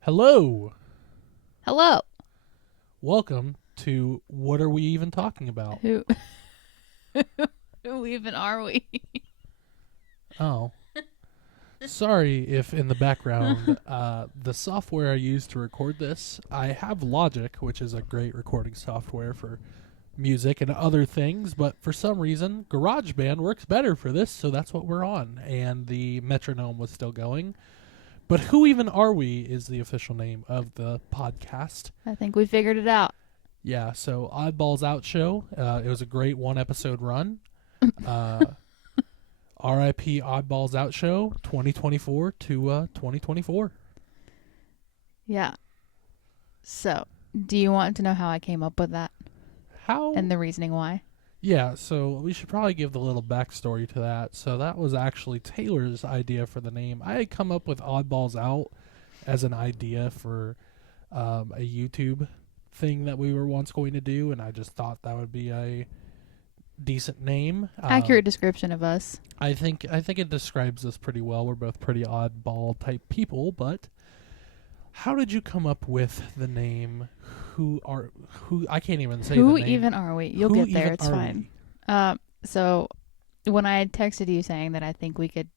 Hello. Hello. Welcome to What Are We Even Talking About? Who who even are we? Oh. Sorry if in the background, the software I use to record this, I have Logic, which is a great recording software for music and other things, but for some reason, GarageBand works better for this, so that's what we're on. And the metronome was still going. But Who Even Are We is the official name of the podcast. I think we figured it out. Yeah, so Oddballs Out Show. It was a great one episode run. RIP Oddballs Out Show 2024 to 2024. Yeah. So, do you want to know how I came up with that How? and the reasoning why? Yeah, so we should probably give the little backstory to that. So that was actually Taylor's idea for the name. I had come up with Oddballs Out as an idea for a YouTube thing that we were once going to do, and I just thought that would be a decent name. Accurate description of us. I think it describes us pretty well. We're both pretty oddball type people, but how did you come up with the name? Who I can't even say Who the name. even are we? You'll Who get there. even It's are fine. we? So when I had texted you saying that I think we could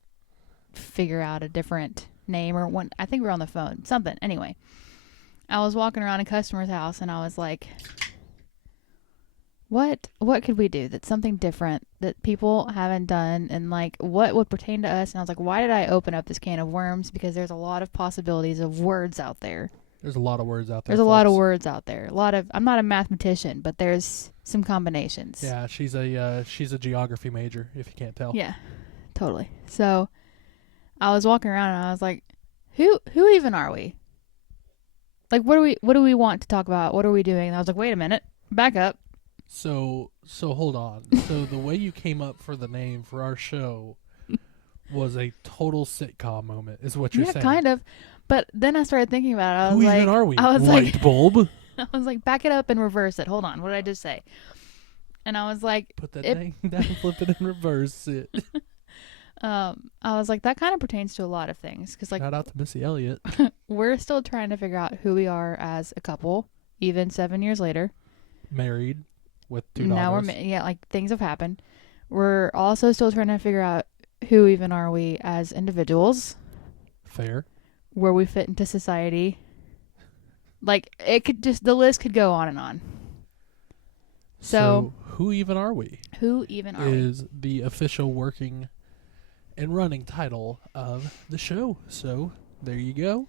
figure out a different name or one, I think we were on the phone. Something. Anyway, I was walking around a customer's house and I was like, what could we do that's something different that people haven't done, and like what would pertain to us? And I was like, why did I open up this can of worms? Because there's a lot of possibilities of words out there. There's a lot of words out there. There's a lot of folks. words out there. A lot of, I'm not a mathematician, but there's some combinations. Yeah, she's a geography major. If you can't tell. Yeah, totally. So I was walking around and I was like, who even are we? Like, what do we want to talk about? What are we doing? And I was like, wait a minute, back up. So hold on. So the way you came up for the name for our show was a total sitcom moment, is what you're Yeah, saying. kind of. But then I started thinking about it. I was Who like, even are we? I was Light like, bulb. I was like, back it up and reverse it. Hold on, what did I just say? And I was like, Put that It- thing down, flip it, and reverse it. I was like, that kind of pertains to a lot of things, because like Shout out to Missy Elliott. we're still trying to figure out who we are as a couple, even 7 years later. Married with two Now daughters. like things have happened. We're also still trying to figure out who even are we as individuals, Fair. where we fit into society. Like it could just, the list could go on and on. So who even are we? who even are we? Is the official working and running title of the show. So there you go.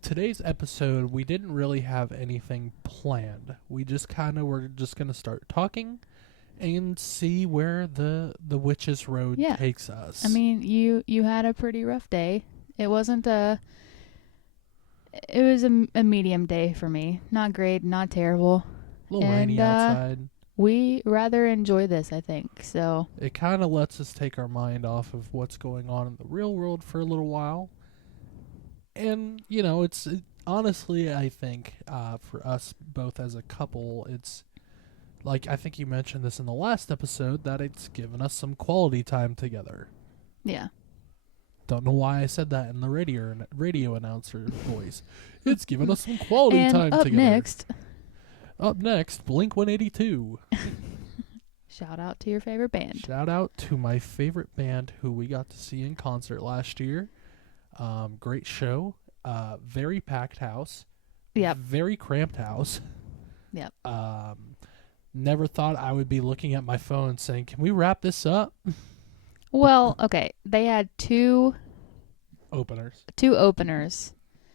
Today's episode, we didn't really have anything planned. We just kind of were just going to start talking and see where the witch's road Yeah. takes us. I mean, you had a pretty rough day. It wasn't a. It was a medium day for me. Not great, not terrible. a little rainy and, outside. We rather enjoy this, I think. So It kind of lets us take our mind off of what's going on in the real world for a little while. And, you know, honestly, I think for us both as a couple, it's like, I think you mentioned this in the last episode, that it's given us some quality time together. yeah. Don't know why I said that in the radio announcer voice. It's given us some quality And time up together. Up next, Blink 182. Shout out to your favorite band. Shout out to my favorite band who we got to see in concert last year. Great show. Very packed house. Yep. Very cramped house. Yep. Never thought I would be looking at my phone saying, "Can we wrap this up?" Well, okay. They had two Openers. openers,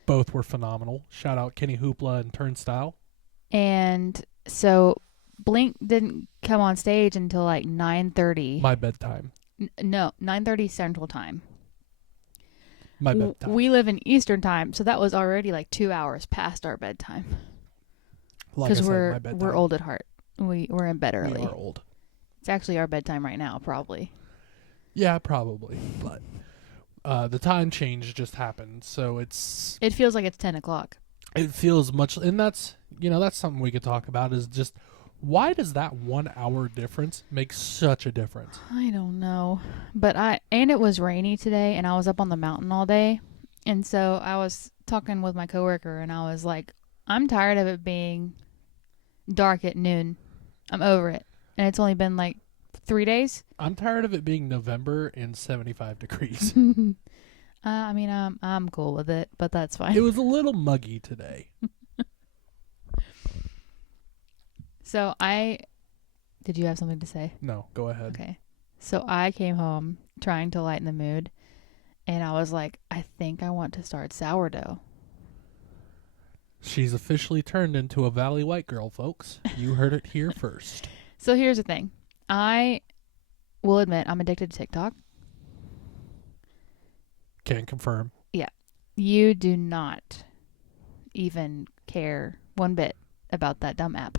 Both were phenomenal. Shout out Kenny Hoopla and Turnstile. and so Blink didn't come on stage until like 9:30. My bedtime. No, 9:30 Central Time. My bedtime. We live in Eastern Time, so that was already like 2 hours past our bedtime. Like I Because said, my we're bedtime. old at heart. We're in bed We early. are old. It's actually our bedtime right now, probably. Yeah, probably. But the time change just happened, so it's It feels like it's 10 o'clock. it feels much, and that's something we could talk about, is just why does that 1 hour difference make such a difference? I don't know. But and it was rainy today, and I was up on the mountain all day, And so I was talking with my coworker, and I was like, I'm tired of it being dark at noon. I'm over it. And it's only been like 3 days. I'm tired of it being November and 75 degrees. I mean, I'm cool with it, but that's fine. It was a little muggy today. So did you have something to say? No, go ahead. Okay. So I came home trying to lighten the mood, and I was like, I think I want to start sourdough. She's officially turned into a Valley White girl, folks. You heard it here first. So here's the thing. I will admit I'm addicted to TikTok. Can confirm. Yeah. You do not even care one bit about that dumb app.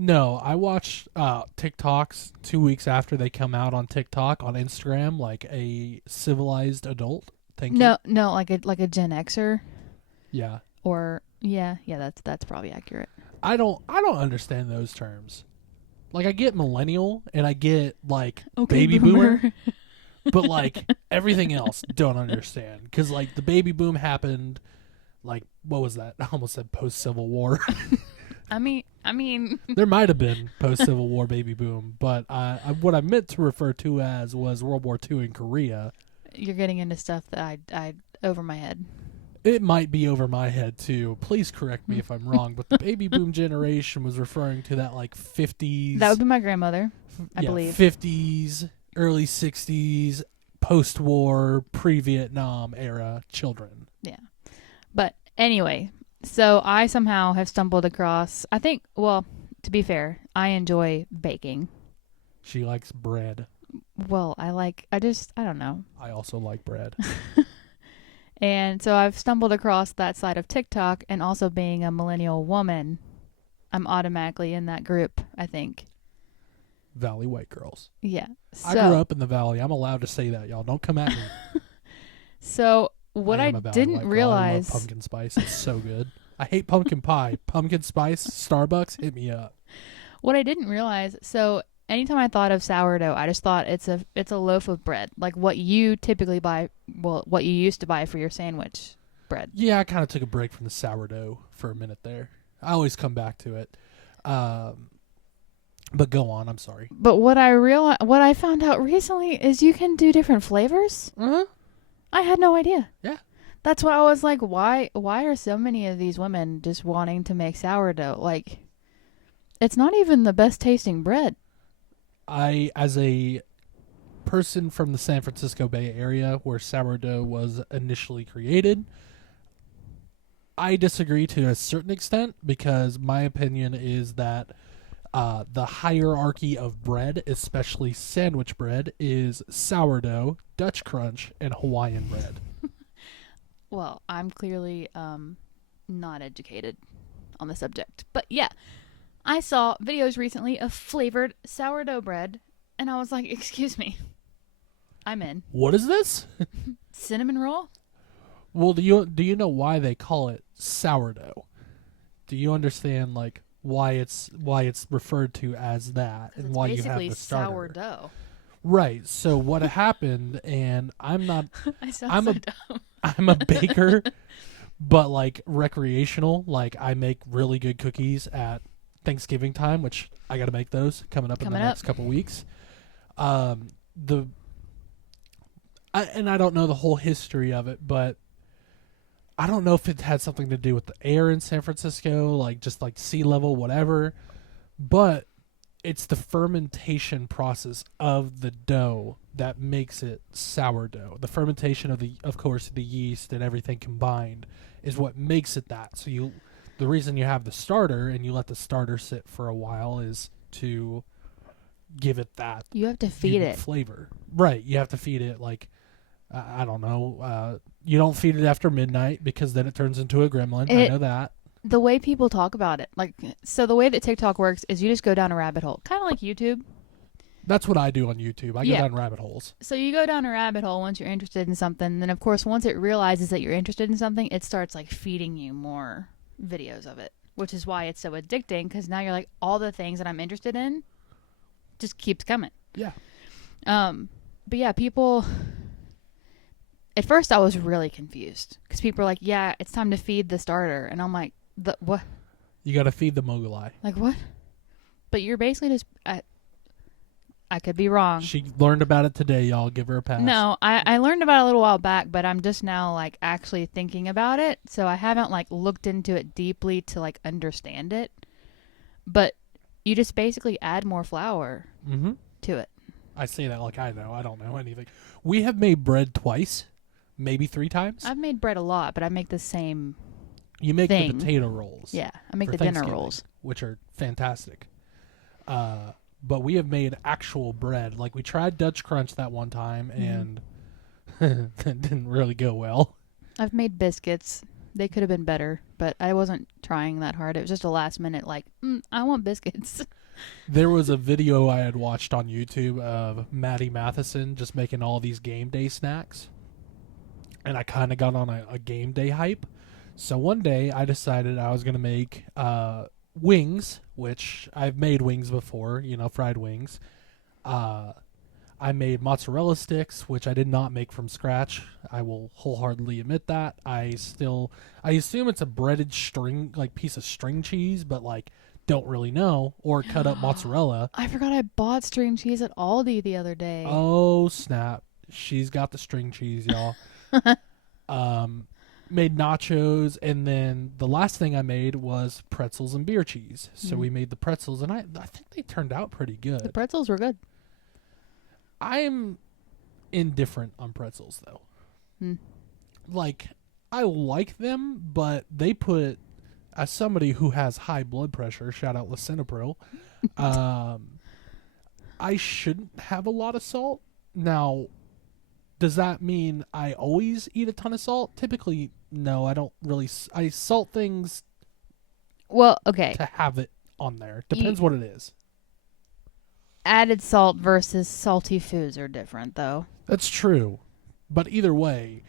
No, I watch TikToks 2 weeks after they come out on TikTok on Instagram, like a civilized adult. No, like a Gen Xer. Yeah. Or yeah, that's probably accurate. I don't understand those terms. Like, I get millennial and I get like baby boomer, but like everything else don't understand, because like the baby boom happened. Like, what was that? I almost said post Civil War. I mean, there might have been post Civil War baby boom, but what I meant to refer to as was World War II in Korea. You're getting into stuff that I over my head. It might be over my head too. Please correct me if I'm wrong, but the baby boom generation was referring to that like 50s. That would be my grandmother, I believe. 50s, early 60s, post-war, pre-Vietnam era children. Yeah. But anyway, so I somehow have stumbled across, I think, well, to be fair, I enjoy baking. She likes bread. Well, I don't know. I also like bread. And so I've stumbled across that side of TikTok, and also being a millennial woman, I'm automatically in that group, I think. Valley White girls. Yeah. I grew up in the Valley. I'm allowed to say that, y'all. Don't come at me. So what I am a Valley didn't White girl. realize... I love pumpkin spice. It's so good. I hate pumpkin pie. Pumpkin spice, Starbucks, hit me up. What I didn't realize, so anytime I thought of sourdough, I just thought it's a loaf of bread, like what you typically buy, well, what you used to buy for your sandwich bread. Yeah, I kind of took a break from the sourdough for a minute there. I always come back to it. But go on, I'm sorry. But what I found out recently is you can do different flavors. Uh-huh. I had no idea. Yeah. That's why I was like, why are so many of these women just wanting to make sourdough? Like, it's not even the best tasting bread. As a person from the San Francisco Bay Area where sourdough was initially created, I disagree to a certain extent, because my opinion is that the hierarchy of bread, especially sandwich bread, is sourdough, Dutch crunch, and Hawaiian bread. Well, I'm clearly not educated on the subject. But yeah, I saw videos recently of flavored sourdough bread, and I was like, excuse me, I'm in. What is this? Cinnamon roll? Well, do you know why they call it sourdough? Do you understand like why it's referred to as that, and why you have the starter? Sourdough. Right. So what happened, and I'm not I'm so dumb. I'm a baker, but like recreational. Like, I make really good cookies at Thanksgiving time, which I got to make those coming up in the next couple weeks. I don't know the whole history of it, but I don't know if it had something to do with the air in San Francisco, like just like sea level, whatever. But it's the fermentation process of the dough that makes it sourdough. The fermentation of course, the yeast and everything combined is what makes it that. So the reason you have the starter and you let the starter sit for a while is to give it that. You have to feed it flavor, right? You have to feed it like I don't know. You don't feed it after midnight because then it turns into a gremlin. I know that. The way people talk about it, like, so the way that TikTok works is you just go down a rabbit hole, kind of like YouTube. That's what I do on YouTube. I go down rabbit holes. So you go down a rabbit hole once you're interested in something. Then, of course, once it realizes that you're interested in something, it starts, like, feeding you more videos of it, which is why it's so addicting, because now you're like, all the things that I'm interested in just keeps coming. Yeah. But, yeah, people... at first I was really confused because people were like, "Yeah, it's time to feed the starter," and I'm like, "The what? You got to feed the Mogulai. Like what?" But you're basically just. I could be wrong. She learned about it today, y'all. Give her a pass. No, I learned about it a little while back, but I'm just now like actually thinking about it. So I haven't like looked into it deeply to like understand it. But you just basically add more flour Mm-hmm. to it. I say that like I know. I don't know anything. We have made bread twice, maybe 3 times. I've made bread a lot, but I make the same. You make the thing. potato rolls. Yeah, I make for the dinner Thanksgiving, rolls. which are fantastic. But we have made actual bread. Like we tried Dutch Crunch that one time, and that didn't really go well. I've made biscuits. They could have been better, but I wasn't trying that hard. It was just a last minute like, I want biscuits. There was a video I had watched on YouTube of Maddie Matheson just making all these game day snacks. And I kind of got on a game day hype. So one day I decided I was going to make wings, which I've made wings before, fried wings. I made mozzarella sticks, which I did not make from scratch. I will wholeheartedly admit that. I assume it's a breaded string, like piece of string cheese, but like don't really know, or cut up mozzarella. I forgot I bought string cheese at Aldi the other day. Oh snap! She's got the string cheese, y'all. Made nachos, and then the last thing I made was pretzels and beer cheese. So we made the pretzels, and I think they turned out pretty good. The pretzels were good. I'm indifferent on pretzels, though. Like, I like them, but they put, as somebody who has high blood pressure, shout out lisinopril, I shouldn't have a lot of salt. Now, does that mean I always eat a ton of salt? Typically, no. I don't really. I salt things. Well, okay. To have it on there. Depends what it is. Added salt versus salty foods are different, though. That's true, but either way,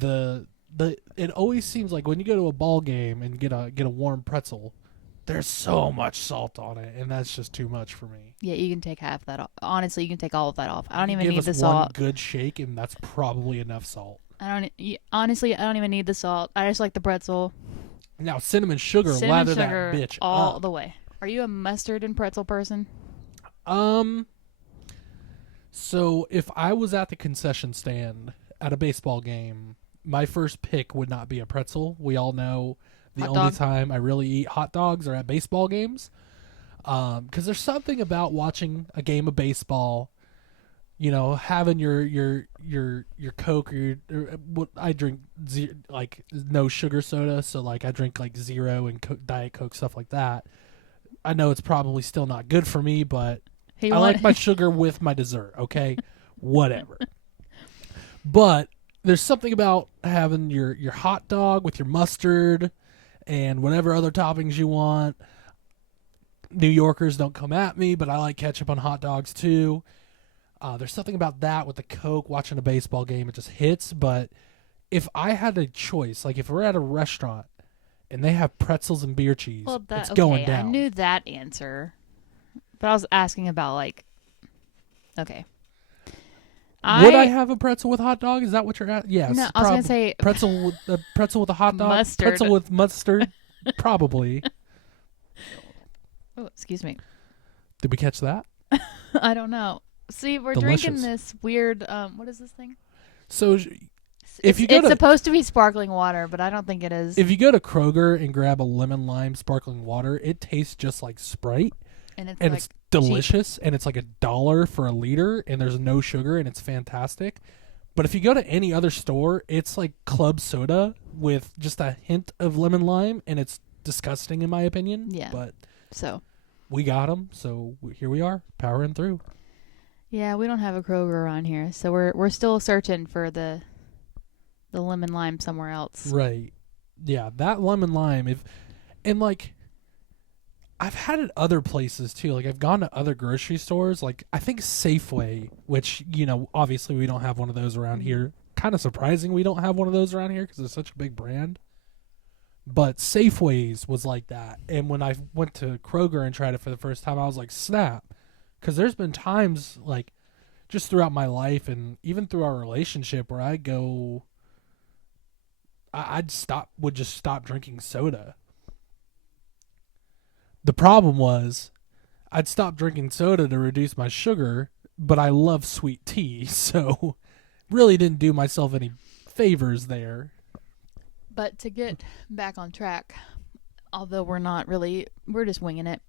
it always seems like when you go to a ball game and get a warm pretzel, there's so much salt on it, and that's just too much for me. Yeah, you can take half that off. Honestly, you can take all of that off. I don't even Give need us the salt. one good shake, and that's probably enough salt. Honestly, I don't even need the salt. I just like the pretzel. Now, cinnamon sugar, lather that bitch all up. the way. Are you a mustard and pretzel person? So if I was at the concession stand at a baseball game, my first pick would not be a pretzel. We all know the only time I really eat hot dogs are at baseball games. Because there's something about watching a game of baseball, having your Coke or what I drink like no sugar soda, so like I drink like Zero and Diet Coke, stuff like that. I know it's probably still not good for me, but I like my sugar with my dessert, okay? Whatever. But there's something about having your hot dog with your mustard and whatever other toppings you want. New Yorkers, don't come at me, but I like ketchup on hot dogs too. There's something about that with the Coke, watching a baseball game, it just hits. But if I had a choice, like if we're at a restaurant and they have pretzels and beer cheese, it's going down. I knew that answer. But I was asking about okay. Would I have a pretzel with hot dog? Is that what you're at? Yes. No, I was going to say pretzel with a hot dog. Mustard. Pretzel with mustard, probably. Oh, excuse me. Did we catch that? I don't know. See, we're Delicious. drinking this weird. What is this thing? So, It's supposed to be sparkling water, but I don't think it is. If you go to Kroger and grab a lemon lime sparkling water, it tastes just like Sprite. And it's delicious, and it's like $1 for a liter, and there's no sugar, and it's fantastic. But if you go to any other store, it's like club soda with just a hint of lemon lime, and it's disgusting in my opinion. Yeah. But so we got them, so here we are, powering through. Yeah, we don't have a Kroger around here, so we're still searching for the lemon lime somewhere else. Right. Yeah, that lemon lime. I've had it other places too. Like I've gone to other grocery stores, like I think Safeway, which, obviously we don't have one of those around here. Kind of surprising we don't have one of those around here because it's such a big brand. But Safeway's was like that. And when I went to Kroger and tried it for the first time, I was like, snap. Because there's been times, like, just throughout my life and even through our relationship where I go, would just stop drinking soda. The problem was I'd stop drinking soda to reduce my sugar, but I love sweet tea, so really didn't do myself any favors there. But to get back on track, although we're just winging it.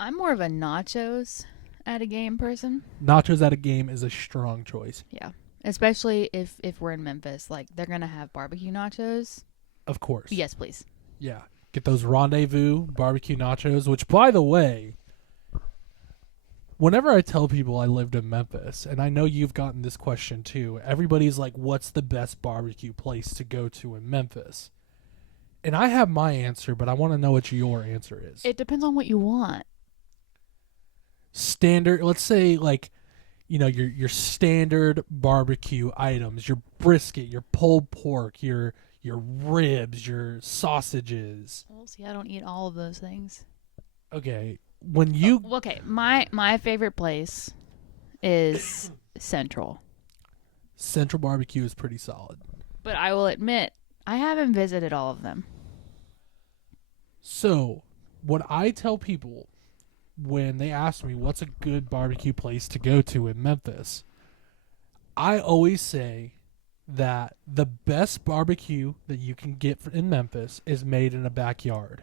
I'm more of a nachos at a game person. Nachos at a game is a strong choice. Yeah. Especially if we're in Memphis. Like, they're going to have barbecue nachos. Of course. Yes, please. Yeah. Get those Rendezvous barbecue nachos, which, by the way, whenever I tell people I lived in Memphis, and I know you've gotten this question too, everybody's like, what's the best barbecue place to go to in Memphis? And I have my answer, but I want to know what your answer is. It depends on what you want. Standard, let's say, like, you know, your standard barbecue items, your brisket, your pulled pork, your ribs, your sausages. Well, see, I don't eat all of those things. Okay, when you okay, my favorite place is Central. Central Barbecue is pretty solid. But I will admit, I haven't visited all of them. So, what I tell people when they ask me what's a good barbecue place to go to in Memphis, I always say that the best barbecue that you can get in Memphis is made in a backyard.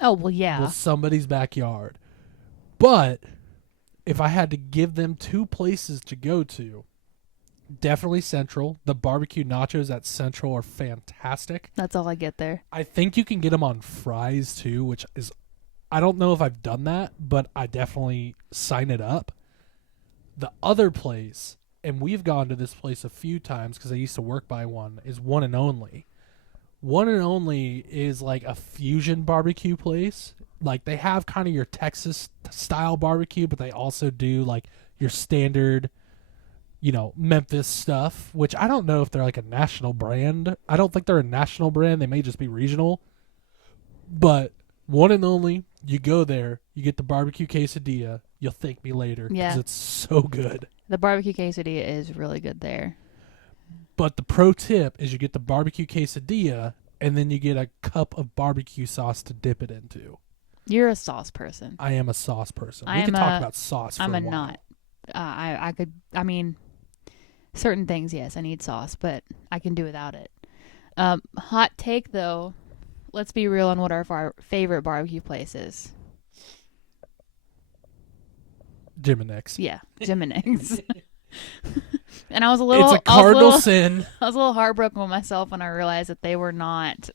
Oh, well, yeah. Well, somebody's backyard. But if I had to give them two places to go to, definitely Central. The barbecue nachos at Central are fantastic. That's all I get there. I think you can get them on fries too, which is, I don't know if I've done that, but I definitely sign it up. The other place, and we've gone to this place a few times because I used to work by one, is One and Only. One and Only is like a fusion barbecue place. Like, they have kind of your Texas style barbecue, but they also do like your standard, you know, Memphis stuff, which I don't know if they're like a national brand. I don't think they're a national brand. They may just be regional. But One and Only, you go there, you get the barbecue quesadilla. You'll thank me later because Yeah. it's so good. The barbecue quesadilla is really good there. But the pro tip is you get the barbecue quesadilla, and then you get a cup of barbecue sauce to dip it into. You're a sauce person. I am a sauce person. I We am can talk a- about sauce for I'm a a while. not. I mean, certain things, yes, I need sauce, but I can do without it. Hot take, though. Let's be real on what our favorite barbecue place is. Jim and Nick's. Yeah, Jim and Eggs. And I was a little. It's a cardinal sin. I was a little heartbroken with myself when I realized that they were not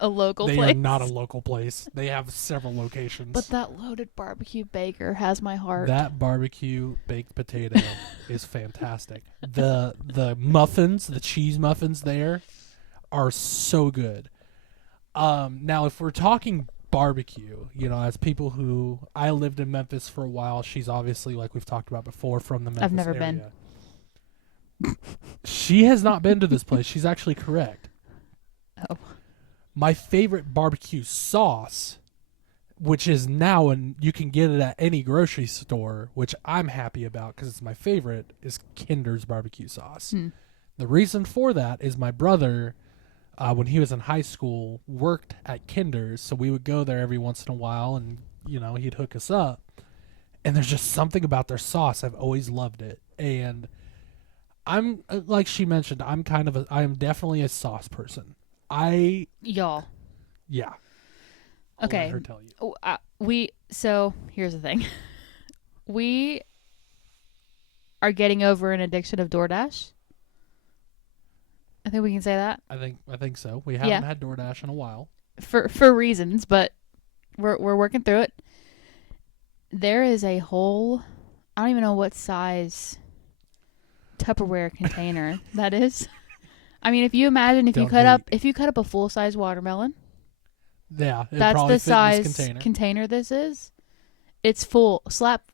a local They place. are not a local place. They have several locations. But that loaded barbecue baker has my heart. That barbecue baked potato is fantastic. The muffins, the cheese muffins there are so good. Now, if we're talking barbecue, you know, as people who, I lived in Memphis for a while. She's obviously, like we've talked about before, from the Memphis I've never area. been. She has not been to this place. She's actually correct. Oh. My favorite barbecue sauce, which is now, and you can get it at any grocery store, which I'm happy about because it's my favorite, is Kinder's barbecue sauce. The reason for that is my brother, when he was in high school, worked at Kinder's, so we would go there every once in a while, and, you know, he'd hook us up. And there's just something about their sauce. I've always loved it. And I'm, like she mentioned, I am definitely a sauce person. Y'all. Yeah. I'll Okay. let her tell you. So here's the thing. We are getting over an addiction of DoorDash. I think we can say that I think so. We haven't had DoorDash in a while. for reasons, but we're working through it. There is a whole, I don't even know what size Tupperware container that is. I mean, if you imagine if you cut up a full size watermelon, Yeah, it'd that's probably the fit in this size container. container this is. It's full,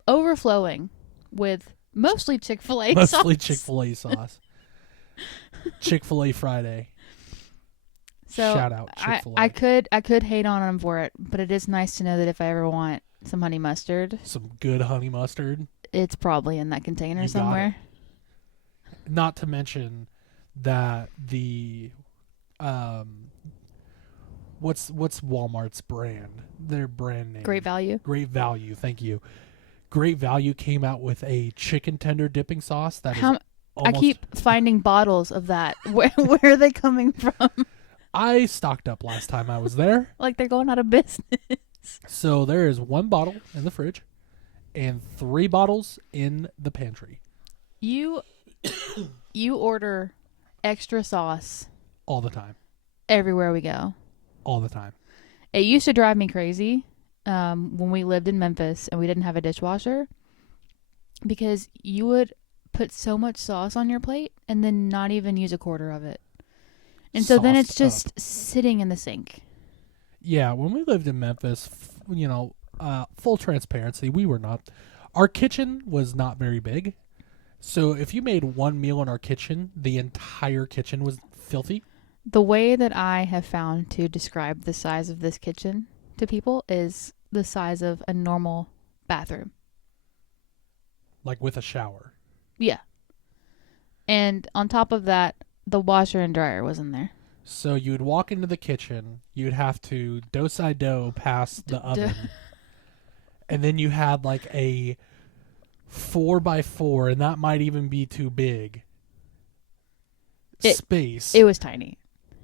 overflowing with mostly Chick-fil-A sauce. Mostly Chick-fil-A sauce. Chick-fil-A Friday. So Shout out Chick-fil-A. I could hate on them for it, but it is nice to know that if I ever want some honey mustard, Some good honey mustard. It's probably in that container You got somewhere. Not to mention that the what's Walmart's brand? Their brand name. Great Value. Great Value. Thank you. Great Value came out with a chicken tender dipping sauce that is I almost. keep finding bottles of that. Where are they coming from? I stocked up last time I was there. Like they're going out of business. So there is 1 bottle in the fridge and 3 bottles in the pantry You order extra sauce all the time. everywhere we go. All the time. It used to drive me crazy when we lived in Memphis and we didn't have a dishwasher, because you would put so much sauce on your plate and then not even use a quarter of it. And so then Sauced it's just sitting in the sink. Yeah, when we lived in Memphis, full transparency, our kitchen was not very big. So if you made one meal in our kitchen, the entire kitchen was filthy. The way that I have found to describe the size of this kitchen to people is the size of a normal bathroom. Like with a shower. Yeah. And on top of that, the washer and dryer was in there. So you would walk into the kitchen, you'd have to do past the oven. And then you had like a 4x4, and that might even be too big. Space. It was tiny.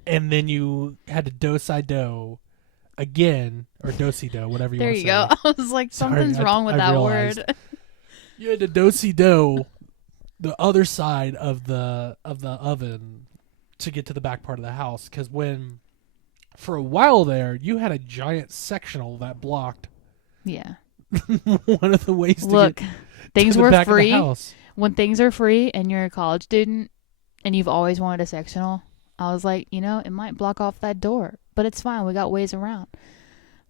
And then you had to do again, or do-si-do, whatever you want to say. There you go. I was like, something's wrong with that realized. word. You had to do-si-do the other side of the oven to get to the back part of the house, because for a while there, you had a giant sectional that blocked Yeah. one of the ways Look, to get things to the were back free. of the house. When things are free and you're a college student and you've always wanted a sectional, I was like, it might block off that door, but it's fine. We got ways around.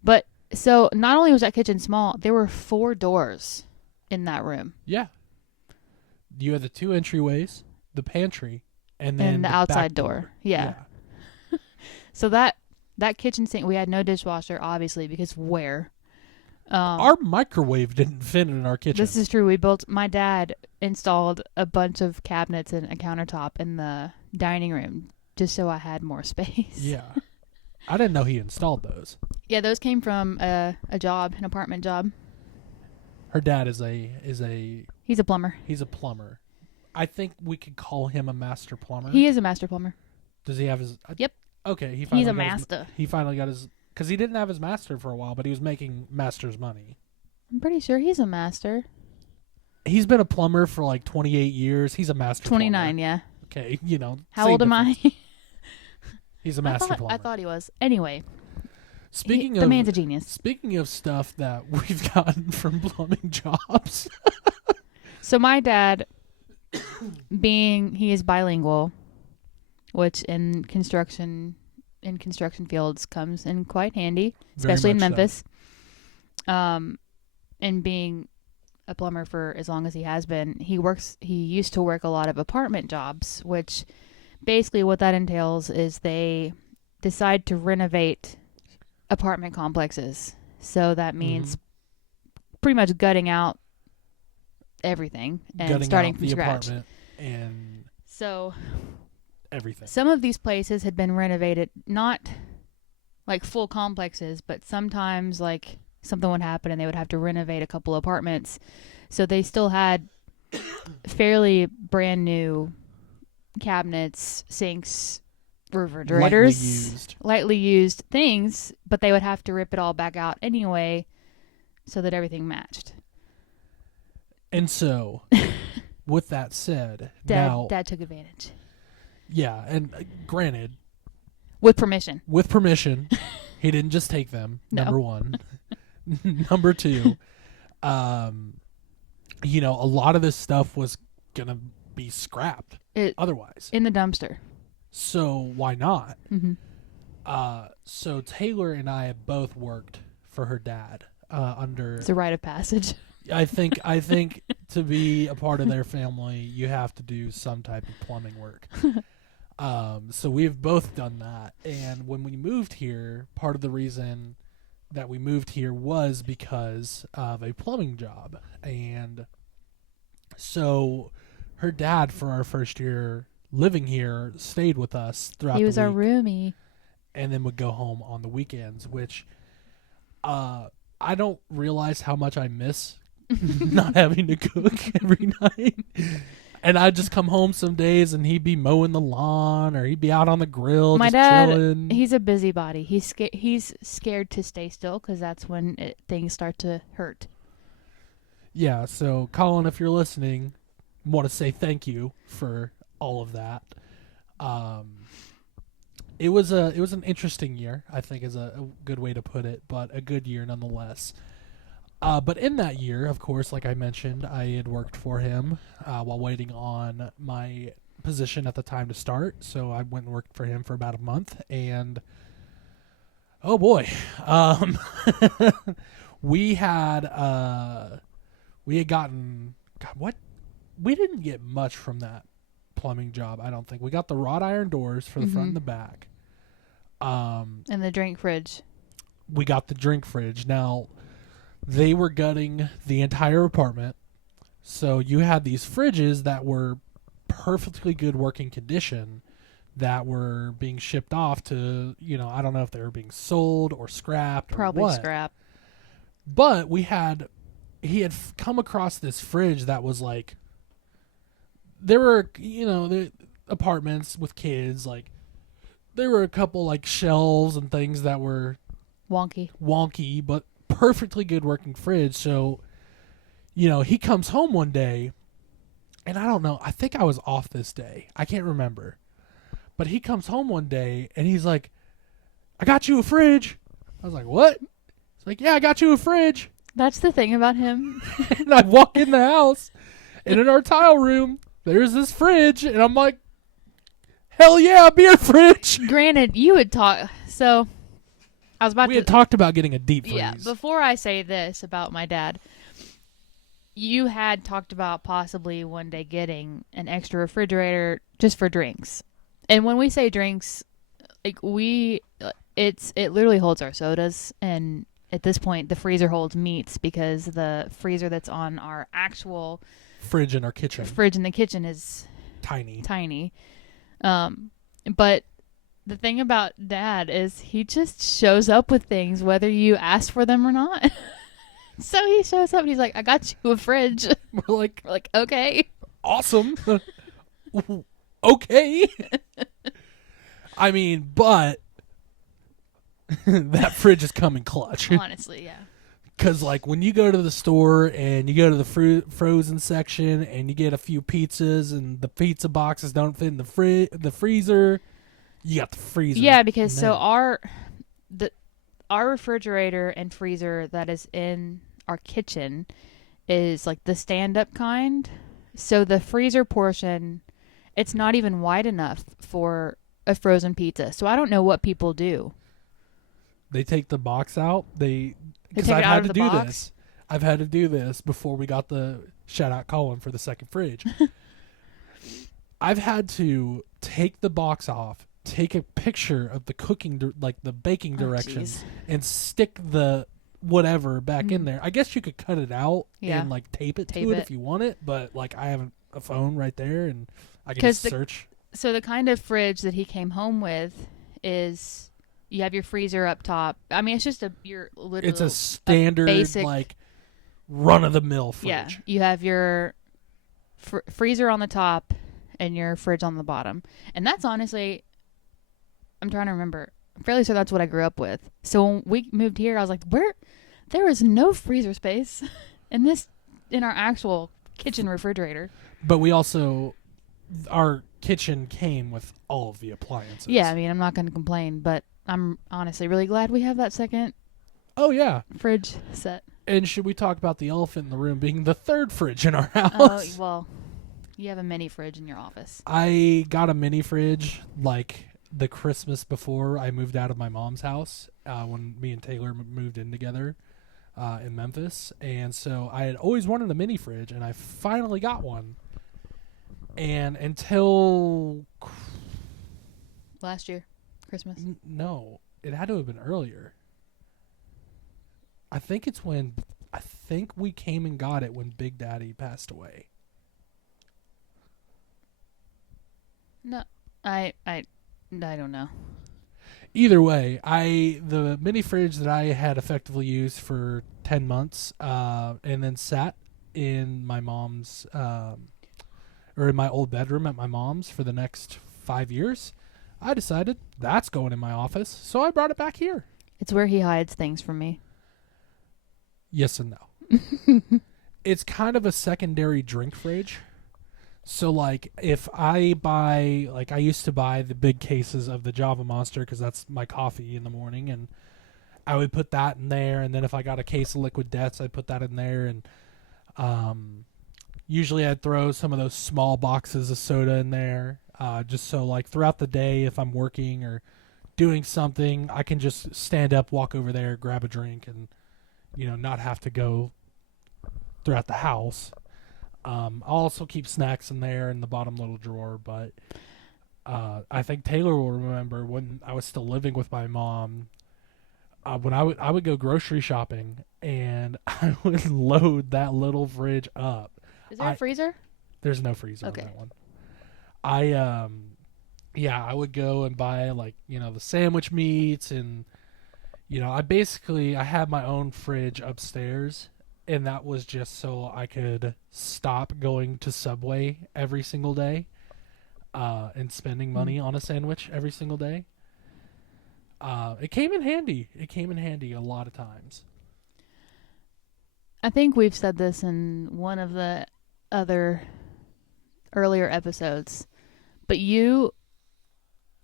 But so not only was that kitchen small, there were 4 doors in that room. Yeah. You had the 2 entryways, the pantry, and then the back outside door. Yeah. So that kitchen sink, we had no dishwasher, obviously, because where? Our microwave didn't fit in our kitchen. This is true. My dad installed a bunch of cabinets and a countertop in the dining room just so I had more space. Yeah. I didn't know he installed those. Yeah, those came from an apartment job. Her dad is He's a plumber. he's a plumber. I think we could call him a master plumber. He is a master plumber. Does he have his? Yep. Okay, He's a master. He finally got his, because he didn't have his master for a while, but he was making master's money. I'm pretty sure he's a master. He's been a plumber for like 28 years. He's a master 29, plumber. yeah. Okay, How same old am I? difference. He's a master plumber. I thought he was. Anyway, Speaking the man's a genius. Speaking of stuff that we've gotten from plumbing jobs. So my dad, he is bilingual, which in construction fields comes in quite handy, especially in Memphis. So. And being a plumber for as long as he has been, he used to work a lot of apartment jobs, which basically what that entails is they decide to renovate apartment complexes. So that means pretty much gutting out everything and starting from scratch. Apartment and so everything. Some of these places had been renovated, not like full complexes, but sometimes like something would happen and they would have to renovate a couple apartments. So they still had fairly brand new cabinets, sinks, refrigerators, lightly used things, but they would have to rip it all back out anyway so that everything matched. And so, with that said, Dad took advantage. Yeah, and granted, with permission, he didn't just take them. No. Number one. Number two, a lot of this stuff was gonna be scrapped otherwise in the dumpster. So why not? Mm-hmm. So Taylor and I have both worked for her dad. It's a rite of passage. I think to be a part of their family, you have to do some type of plumbing work. So we've both done that. And when we moved here, part of the reason that we moved here was because of a plumbing job. And So her dad, for our first year living here, stayed with us throughout He the was our week roomie. and then would go home on the weekends, which I don't realize how much I miss not having to cook every night. And I'd just come home some days and he'd be mowing the lawn or he'd be out on the grill My just dad, chilling. he's a busybody. He's scared to stay still because that's when things start to hurt. Yeah, so Colin, if you're listening, want to say thank you for all of that. It was an interesting year, I think is a good way to put it, but a good year nonetheless. But in that year, of course, like I mentioned, I had worked for him while waiting on my position at the time to start. So I went and worked for him for about a month, and oh boy, um, we had gotten God, what we didn't get much from that plumbing job. I don't think we got the wrought iron doors for the front and the back. And the drink fridge. We got the drink fridge. Now, they were gutting the entire apartment. So you had these fridges that were perfectly good working condition that were being shipped off to, I don't know if they were being sold or scrapped or Probably what. scrap. But he had come across this fridge that was like, there were, the apartments with kids, like, there were a couple like shelves and things that were wonky, but perfectly good working fridge. So, he comes home one day, and I don't know, I think I was off this day. I can't remember. But he comes home one day, and he's like, I got you a fridge. I was like, what? He's like, yeah, I got you a fridge. That's the thing about him. And I walk in the house, and in our tile room, there's this fridge, and I'm like, hell yeah, a beer fridge. Granted, you had talked. So, I was about We had talked about getting a deep freeze. Yeah, before I say this about my dad, you had talked about possibly one day getting an extra refrigerator just for drinks. And when we say drinks, like it literally holds our sodas, and at this point the freezer holds meats because the freezer that's on our actual fridge in our kitchen. Fridge in the kitchen is tiny. But the thing about Dad is he just shows up with things whether you ask for them or not. So he shows up and he's like, I got you a fridge. We're like, okay. Awesome. Okay. I mean, but that fridge is coming clutch. Honestly, yeah. Because, like, when you go to the store and you go to the frozen section and you get a few pizzas and the pizza boxes don't fit in the freezer, you got the freezer. Yeah, because so our refrigerator and freezer that is in our kitchen is like the stand-up kind. So the freezer portion, it's not even wide enough for a frozen pizza. So I don't know what people do. They take the box out. Because I've had to do this. I've had to do this before we got the shout out Colin for the second fridge. I've had to take the box off, take a picture of the cooking, like the baking directions, and stick the whatever back in there. I guess you could cut it out and like tape it if you want it, but like I have a phone right there and I can just search. So the kind of fridge that he came home with is you have your freezer up top. I mean, it's just it's a standard basic, like run of the mill fridge. Yeah, you have your freezer on the top and your fridge on the bottom, and that's honestly, I'm trying to remember. I'm fairly sure that's what I grew up with. So when we moved here, I was like, there is no freezer space in our actual kitchen refrigerator. But we also, our kitchen came with all of the appliances. Yeah, I mean, I'm not going to complain, but I'm honestly really glad we have that second. Oh yeah, fridge set. And should we talk about the elephant in the room being the third fridge in our house? Oh well, you have a mini fridge in your office. I got a mini fridge like the Christmas before I moved out of my mom's house when me and Taylor moved in together in Memphis, and so I had always wanted a mini fridge, and I finally got one. And until last year, Christmas. No, it had to have been earlier. I think we came and got it when Big Daddy passed away. No, I don't know. Either way, the mini fridge that I had effectively used for 10 months, and then sat in my mom's, or in my old bedroom at my mom's for the next 5 years. I decided that's going in my office, so I brought it back here. It's where he hides things from me. Yes and no. It's kind of a secondary drink fridge. So, like, if I buy, like, I used to buy the big cases of the Java Monster because that's my coffee in the morning, and I would put that in there. And then if I got a case of Liquid Deaths, I'd put that in there. And usually I'd throw some of those small boxes of soda in there, just so, like, throughout the day, if I'm working or doing something, I can just stand up, walk over there, grab a drink, and, not have to go throughout the house. I'll also keep snacks in there in the bottom little drawer, but I think Taylor will remember when I was still living with my mom, when I would go grocery shopping, and I would load that little fridge up. Is there a freezer? There's no freezer Okay. on that one. I would go and buy, like, the sandwich meats, and I had my own fridge upstairs. And that was just so I could stop going to Subway every single day, and spending money on a sandwich every single day. It came in handy. It came in handy a lot of times. I think we've said this in one of the other earlier episodes, but you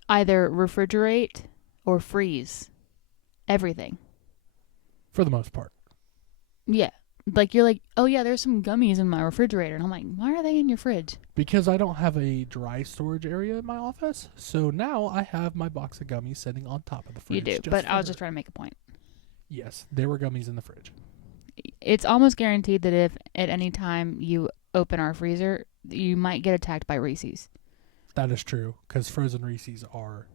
either refrigerate or freeze everything. For the most part. Yeah. Like, you're like, oh yeah, there's some gummies in my refrigerator. And I'm like, why are they in your fridge? Because I don't have a dry storage area in my office. So now I have my box of gummies sitting on top of the fridge. You do, but I was just trying to make a point. Yes, there were gummies in the fridge. It's almost guaranteed that if at any time you open our freezer, you might get attacked by Reese's. That is true, because frozen Reese's are...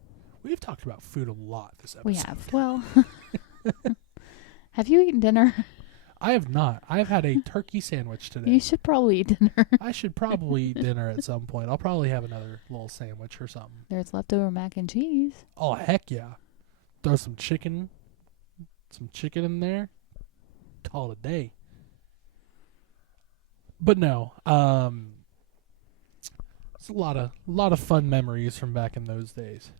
We've talked about food a lot this episode. We have. Well, have you eaten dinner? I have not. I've had a turkey sandwich today. You should probably eat dinner. I should probably eat dinner at some point. I'll probably have another little sandwich or something. There's leftover mac and cheese. Oh, heck yeah. Throw some chicken in there. Call it a day. But no, it's a lot of fun memories from back in those days.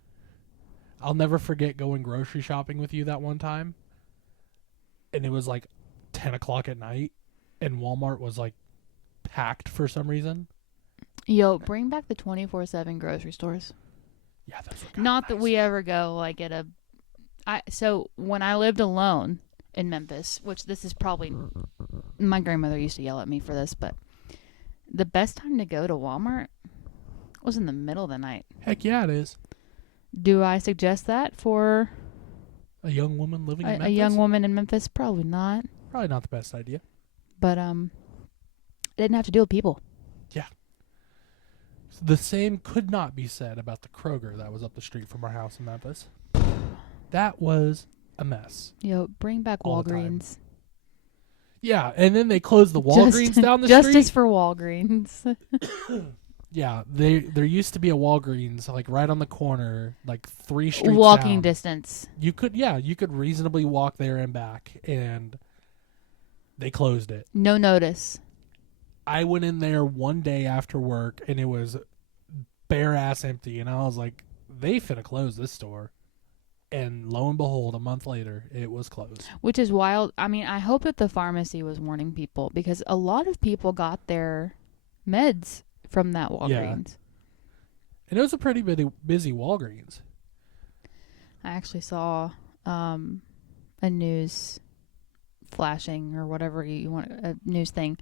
I'll never forget going grocery shopping with you that one time. And it was like 10 o'clock at night, and Walmart was like packed for some reason. Yo, bring back the 24/7 grocery stores. Yeah, those were Not nice. that we ever go like so when I lived alone in Memphis, which this is probably, my grandmother used to yell at me for this, but the best time to go to Walmart was in the middle of the night. Heck yeah, it is. Do I suggest that for A young woman living in Memphis? a young woman in Memphis? Probably not. Probably not the best idea. But didn't have to deal with people. The same could not be said about the Kroger that was up the street from our house in Memphis. That was a mess. Yo, bring back All the time. Walgreens. Yeah, and then they closed the Walgreens down the Justice street. for Walgreens. Yeah, there used to be a Walgreens like right on the corner, like 3 streets Walking down. distance. You could reasonably walk there and back, and they closed it. No notice. I went in there one day after work, and it was bare ass empty, and I was like, they finna close this store. And lo and behold, a month later, it was closed. Which is wild. I mean, I hope that the pharmacy was warning people, because a lot of people got their meds from that Walgreens. Yeah. And it was a pretty busy Walgreens. I actually saw a news flashing or whatever you want, a news thing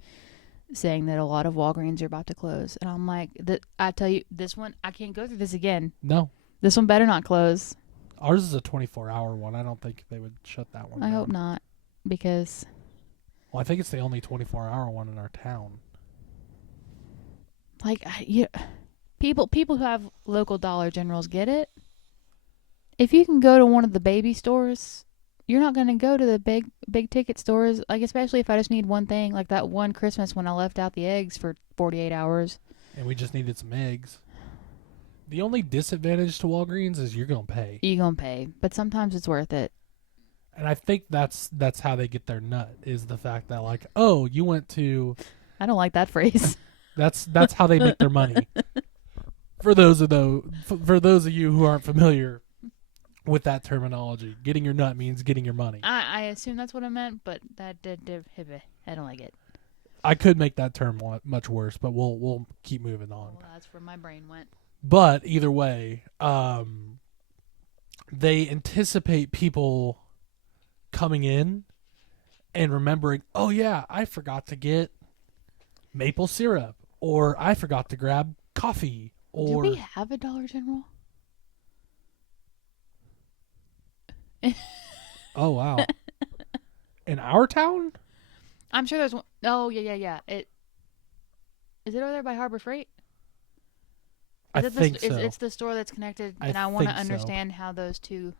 saying that a lot of Walgreens are about to close. And I'm like, I tell you, this one, I can't go through this again. No. This one better not close. Ours is a 24-hour one. I don't think they would shut that one I down. hope not, because... Well, I think it's the only 24-hour one in our town. Like, people who have local Dollar Generals get it. If you can go to one of the baby stores, you're not going to go to the big ticket stores. Like, especially if I just need one thing, like that one Christmas when I left out the eggs for 48 hours. And we just needed some eggs. The only disadvantage to Walgreens is you're gonna pay, You gonna pay, but sometimes it's worth it. and I think that's how they get their nut, is the fact that, like, oh, you went to. I don't like that phrase. That's how they make their money. For those of you who aren't familiar with that terminology, getting your nut means getting your money. I assume that's what I meant, but I don't like it. I could make that term much worse, but we'll keep moving on. Well, that's where my brain went. But either way, they anticipate people coming in and remembering, oh yeah, I forgot to get maple syrup, or I forgot to grab coffee, or Do we have a Dollar General? oh wow, in our town. I'm sure there's one. Oh yeah. Is it over there by Harbor Freight? I think so. It's the store that's connected, and I want think to so. understand how those two.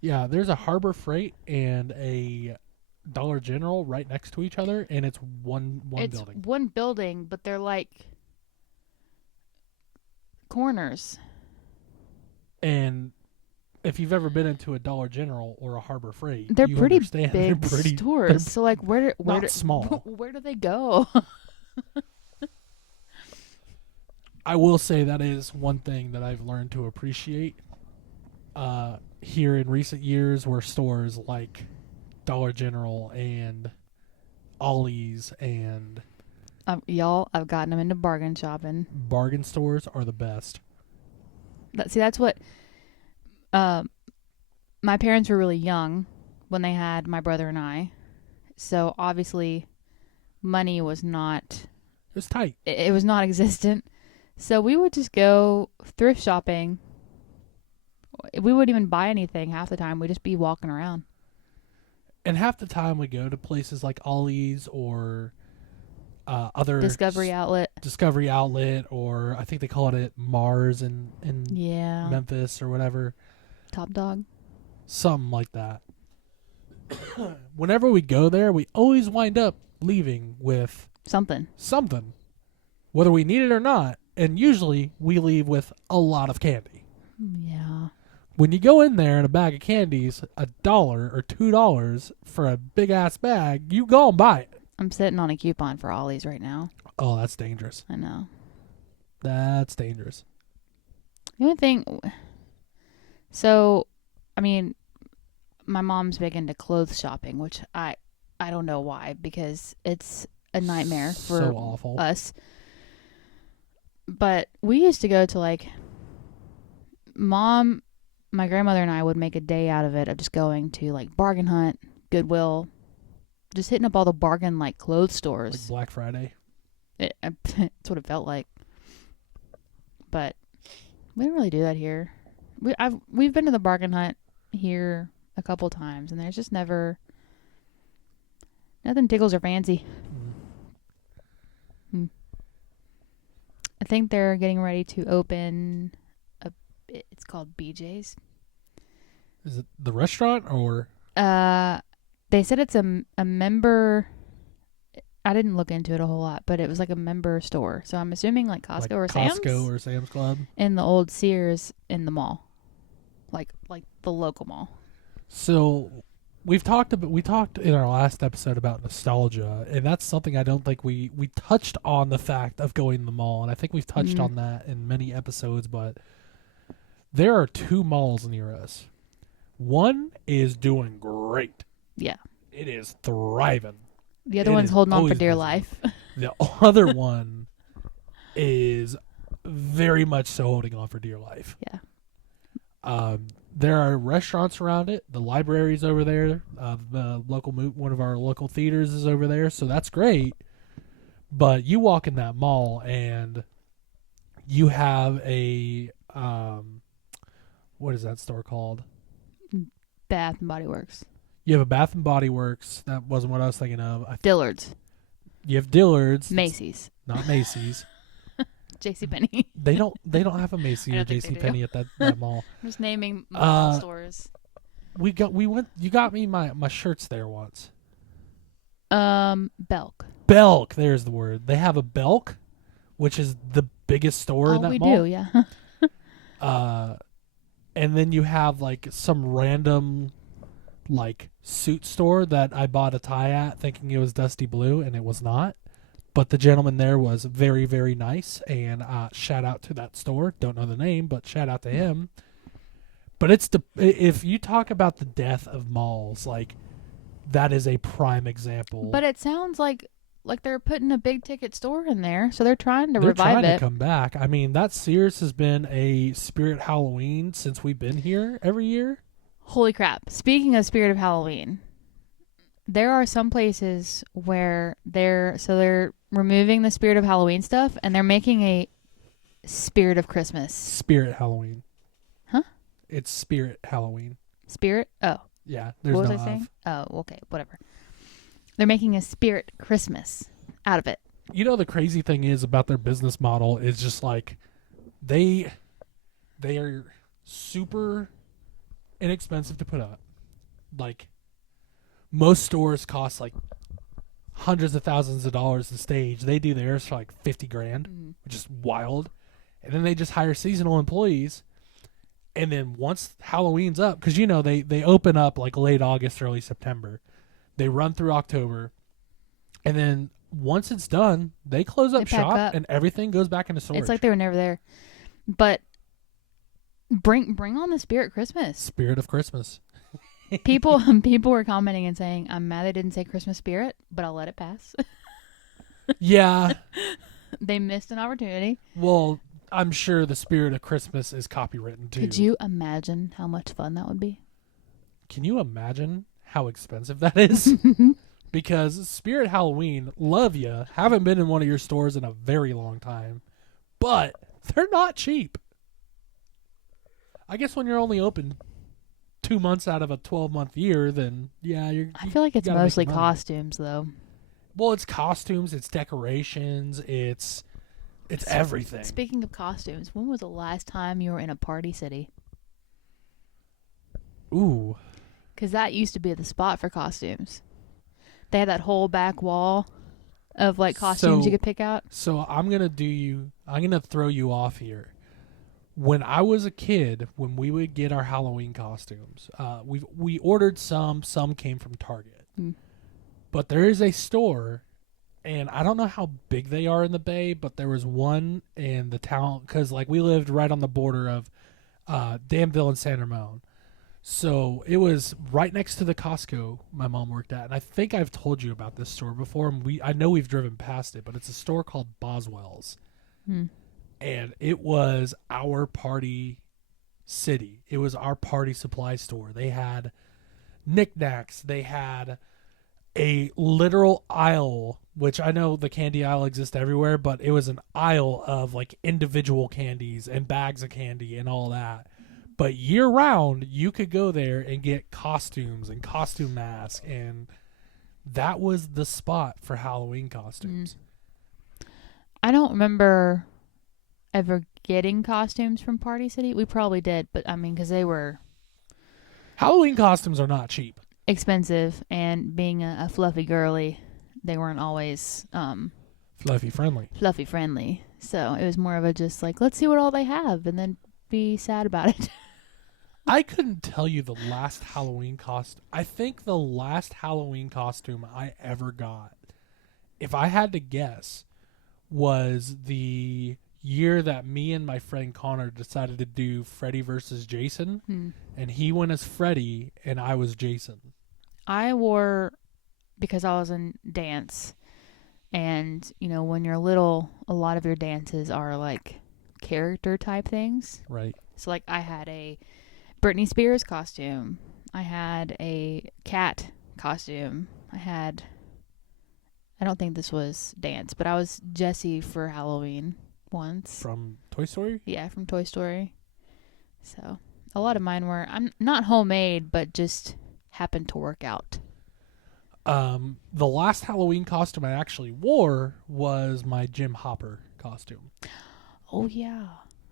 Yeah, there's a Harbor Freight and a Dollar General right next to each other, and it's one It's building. one building, but they're like corners. And if you've ever been into a Dollar General or a Harbor Freight, They're you pretty understand big they're pretty stores. So like, where not do, small. where do they go? I will say that is one thing that I've learned to appreciate here in recent years, where stores like Dollar General and Ollie's and Y'all, I've gotten them into bargain shopping. bargain stores are the best. That's what. My parents were really young when they had my brother and I, so obviously, money was not. It's tight. It was not existent. So we would just go thrift shopping. We wouldn't even buy anything half the time. We'd just be walking around. And half the time we go to places like Ollie's or other Discovery Outlet. Discovery Outlet, or I think they call it Mars in Yeah. Memphis or whatever. Top Dog. Something like that. Whenever we go there, we always wind up leaving with Something. whether we need it or not. And usually we leave with a lot of candy. Yeah. When you go in there and a bag of candies, $1 or $2 for a big ass bag, you go and buy it. I'm sitting on a coupon for Ollie's right now. Oh, that's dangerous. I know. That's dangerous. The only thing. So, I mean, my mom's big into clothes shopping, which I don't know why, because it's a nightmare for So awful. us. But we used to go to like my grandmother and I would make a day out of it, of just going to like Bargain Hunt, Goodwill, just hitting up all the bargain like clothes stores. Like Black Friday. It's what it felt like. But we don't really do that here. We've been to the Bargain Hunt here a couple times, and there's just nothing tickles our fancy. I think they're getting ready to open it's called BJ's. Is it the restaurant or? They said it's a member. I didn't look into it a whole lot, but it was like a member store. So I'm assuming like Costco or Sam's. Costco or Sam's Club. In the old Sears in the mall, like the local mall. So we talked in our last episode about nostalgia, and that's something I don't think we touched on, the fact of going to the mall, and I think we've touched on that in many episodes, but there are 2 malls near us. One is doing great. Yeah. It is thriving. The other one's holding on for dear life. The other one is very much so holding on for dear life. Yeah. There are restaurants around it. The library's over there. The local one of our local theaters is over there, so that's great. But you walk in that mall and you have a what is that store called? Bath and Body Works. You have a Bath and Body Works. That wasn't what I was thinking of. Dillard's. You have Dillard's. Macy's. Not Macy's. JCPenney. They don't have a Macy's or JCPenney at that mall. I'm just naming mall stores. You got me my shirts there once. Belk. Belk, there's the word. They have a Belk, which is the biggest store in that mall. We do, yeah. And then you have like some random like suit store that I bought a tie at thinking it was Dusty Blue, and it was not. But the gentleman there was very, very nice, and shout out to that store. Don't know the name, but shout out to him. But if you talk about the death of malls, like that is a prime example. But it sounds like they're putting a big ticket store in there, so they're trying to They're revive trying it. to come back. I mean, that Sears has been a Spirit Halloween since we've been here every year. Holy crap. Speaking of Spirit of Halloween, there are some places where they're removing the Spirit of Halloween stuff and they're making a Spirit of Christmas. Spirit Halloween. Huh? It's Spirit Halloween. Spirit? Oh. Yeah, there's what was no I saying? of. Oh, okay, whatever. They're making a Spirit Christmas out of it. You know, the crazy thing is about their business model is just like they are super inexpensive to put up. Like most stores cost like hundreds of thousands of dollars to stage. They do theirs for like $50,000, which is wild. And then they just hire seasonal employees. And then once Halloween's up, because you know they open up like late August, early September. They run through October, and then once it's done, they close up shop and everything goes back into storage. It's like they were never there. But bring on the Spirit Christmas. Spirit of Christmas. People were commenting and saying, "I'm mad they didn't say Christmas spirit, but I'll let it pass." Yeah. They missed an opportunity. Well, I'm sure the Spirit of Christmas is copywritten too. Could you imagine how much fun that would be? Can you imagine how expensive that is? Because Spirit Halloween, love ya, haven't been in one of your stores in a very long time, but they're not cheap. I guess when you're only open 2 months out of a 12-month year, then yeah, I feel like it's mostly costumes, though. Well, it's costumes, it's decorations, it's everything. Speaking of costumes, when was the last time you were in a Party City? Ooh. Because that used to be the spot for costumes. They had that whole back wall of like costumes you could pick out. So I'm going to throw you off here. When I was a kid, when we would get our Halloween costumes, we ordered some came from Target. But there is a store, and I don't know how big they are in the Bay, but there was one in the town, because like we lived right on the border of Danville and San Ramon. So it was right next to the Costco my mom worked at. And I think I've told you about this store before. And I know we've driven past it, but it's a store called Boswell's. And it was our Party City. It was our party supply store. They had knickknacks. They had a literal aisle, which I know the candy aisle exists everywhere, but it was an aisle of like individual candies and bags of candy and all that. But year round, you could go there and get costumes and costume masks, and that was the spot for Halloween costumes. I don't remember ever getting costumes from Party City. We probably did, but I mean, because they were... Halloween costumes are not cheap. Expensive, and being a fluffy girly, they weren't always... fluffy friendly. So it was more of a just like, let's see what all they have, and then be sad about it. I couldn't tell you the last Halloween costume. I think the last Halloween costume I ever got, if I had to guess, was the year that me and my friend Connor decided to do Freddy versus Jason. And he went as Freddy and I was Jason. I wore, because I was in dance, and you know, when you're little, a lot of your dances are like character type things. Right. So like I had a Britney Spears costume. I had a cat costume. I don't think this was dance, but I was Jessie for Halloween once. From Toy Story? Yeah, from Toy Story. So a lot of mine were, I'm not homemade, but just happened to work out. The last Halloween costume I actually wore was my Jim Hopper costume. Oh yeah.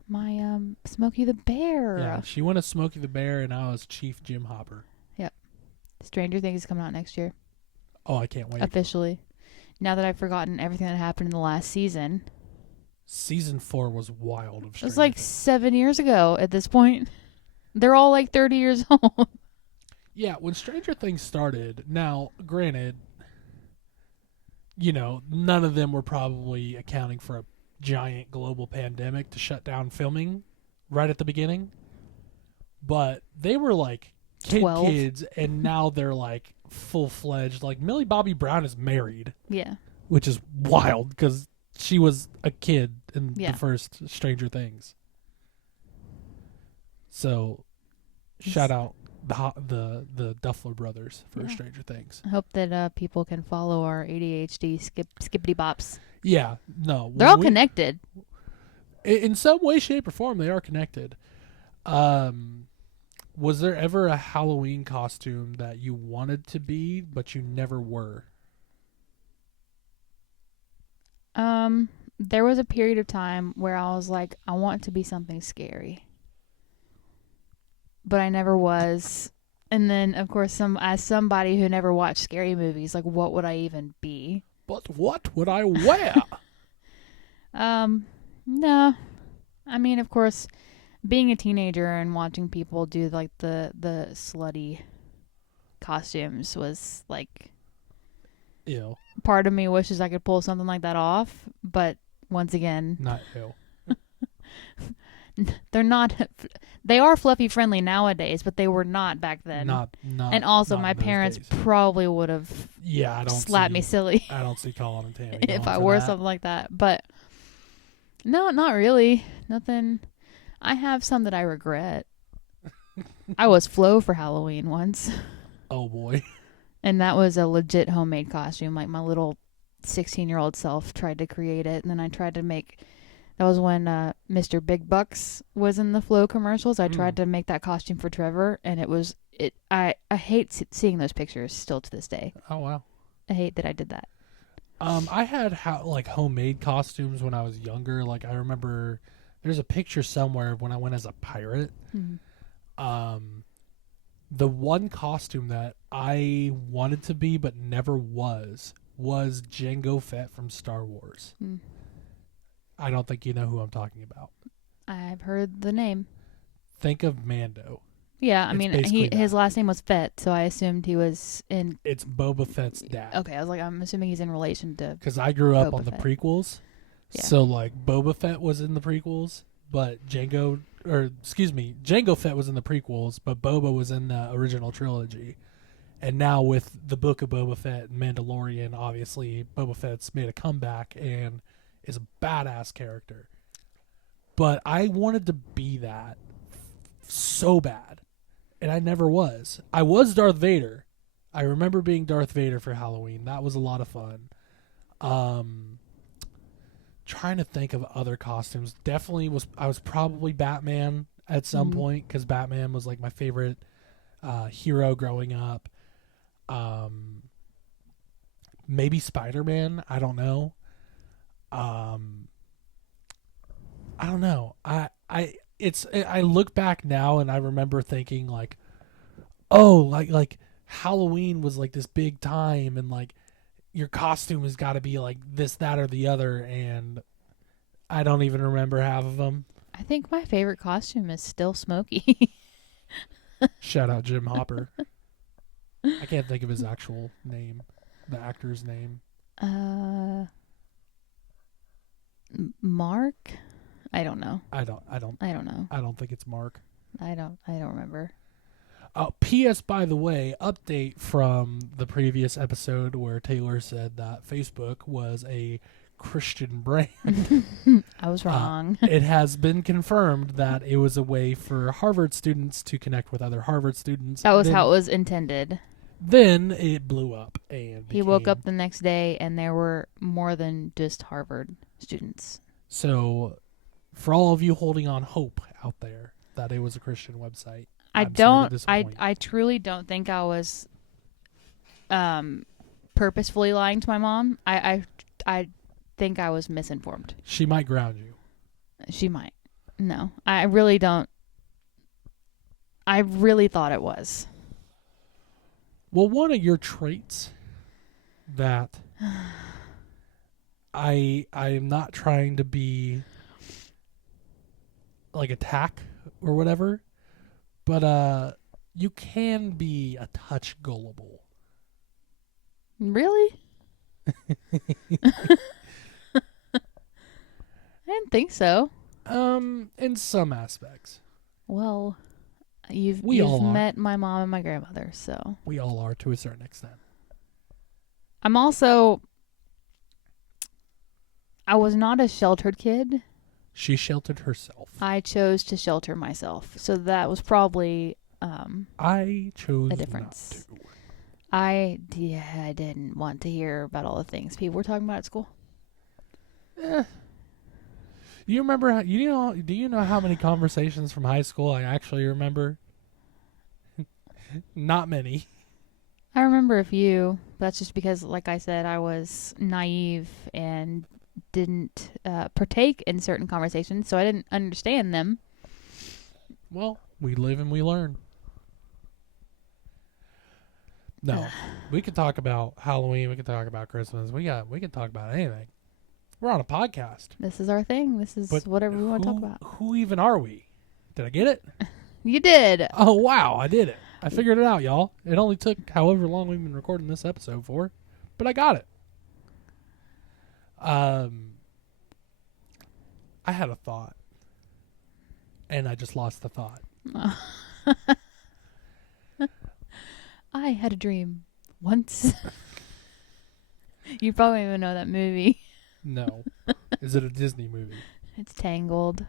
My Smokey the Bear. Yeah, she went as Smokey the Bear and I was Chief Jim Hopper. Yep. Stranger Things is coming out next year. Oh, I can't wait. Officially. Now that I've forgotten everything that happened in the last season, Season 4 was wild of It was Stranger like Things. 7 years ago at this point. They're all like 30 years old. Yeah, when Stranger Things started, now, granted, none of them were probably accounting for a giant global pandemic to shut down filming right at the beginning. But they were like 12. kids, and now they're like full-fledged. Like, Millie Bobby Brown is married, Yeah. which is wild because she was a kid in Yeah. the first Stranger Things. So, shout out the Duffler brothers for Yeah. Stranger Things. I hope that people can follow our ADHD skippity bops. Yeah, no, They're all connected. In some way, shape, or form. They are connected. Was there ever a Halloween costume that you wanted to be but you never were? There was a period of time where I was like, I want to be something scary, but I never was. And then, of course, as somebody who never watched scary movies, like, what would I even be? But what would I wear? No. I mean, of course, being a teenager and watching people do like the slutty costumes was like, Ew. part of me wishes I could pull something like that off, but once again, Not ew. they're not. They are fluffy friendly nowadays, but they were not back then. Not. And also, not my in those parents days. probably would have Yeah, I don't slapped me silly I don't see Colin and Tammy if going I for wore that. something like that. But no, not really. Nothing. I have some that I regret. I was Flo for Halloween once, Oh boy. and that was a legit homemade costume. Like, my little 16-year-old self tried to create it, and then I tried to make. That was when Mr. Big Bucks was in the Flo commercials. I tried to make that costume for Trevor, and it was it. I hate seeing those pictures still to this day. Oh wow. I hate that I did that. I had homemade costumes when I was younger. Like, I remember there's a picture somewhere of when I went as a pirate. The one costume that I wanted to be but never was Jango Fett from Star Wars. I don't think you know who I'm talking about. I've heard the name. Think of Mando. Yeah, I It's mean, basically his that. last name was Fett, so I assumed he was in. It's Boba Fett's dad. Okay, I was like, I'm assuming he's in relation to. Because I grew up Boba on the Fett. prequels. Yeah. So, like, Boba Fett was in the prequels, but Jango Fett was in the prequels, but Boba was in the original trilogy. And now with the Book of Boba Fett and Mandalorian, obviously, Boba Fett's made a comeback and is a badass character. But I wanted to be that so bad, and I never was. I was Darth Vader. I remember being Darth Vader for Halloween. That was a lot of fun. Trying to think of other costumes. I was probably Batman at some point, because Batman was like my favorite hero growing up. Maybe Spider-Man. I don't know. I don't know. I look back now and I remember thinking like, oh, like Halloween was like this big time, and like your costume has got to be like this, that, or the other, and I don't even remember half of them. I think my favorite costume is still Smokey. Shout out Jim Hopper. I can't think of his actual name, the actor's name. Mark? I don't know. I don't know. I don't think it's Mark. I don't remember. P.S. By the way, update from the previous episode where Taylor said that Facebook was a Christian brand. I was wrong. It has been confirmed that it was a way for Harvard students to connect with other Harvard students. That was how it was intended. Then it blew up, and He woke up the next day and there were more than just Harvard students. So, for all of you holding on hope out there that it was a Christian website, I truly don't think I was purposefully lying to my mom. I think I was misinformed. She might ground you. She might. No, I really don't. I really thought it was. Well, one of your traits that I am not trying to be like attack or whatever, but you can be a touch gullible. Really? I didn't think so. In some aspects. Well, you've all are. met my mom and my grandmother, so We all are to a certain extent. I'm also. I was not a sheltered kid. She sheltered herself. I chose to shelter myself, so that was probably I chose a difference. not to. I didn't want to hear about all the things people were talking about at school. You remember? Do you know how many conversations from high school I actually remember? Not many. I remember a few. That's just because, like I said, I was naive and didn't partake in certain conversations, so I didn't understand them. Well, we live and we learn. No, we could talk about Halloween. We could talk about Christmas. We can talk about anything. We're on a podcast. This is our thing. This is whatever we want to talk about. Who even are we? Did I get it? You did. Oh, wow, I did it. I figured it out, y'all. It only took however long we've been recording this episode for, but I got it. I had a thought, and I just lost the thought. I had a dream once. You probably don't even know that movie. No. Is it a Disney movie? It's Tangled.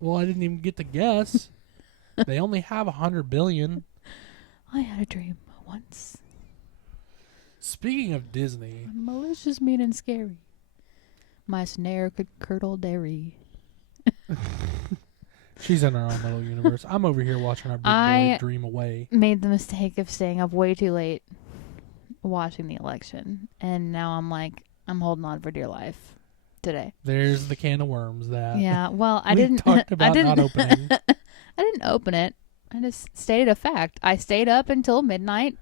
Well, I didn't even get to guess. They only have 100 billion. I had a dream once. Speaking of Disney, Malicious, mean, and scary. My snare could curdle dairy. she's in her own little universe. I'm over here watching our big boy dream away. Made the mistake of staying up way too late watching the election, and now I'm holding on for dear life today. There's the can of worms that. Yeah, well, I we didn't. talked about I didn't, not opening. I didn't open it. I just stated a fact. I stayed up until midnight,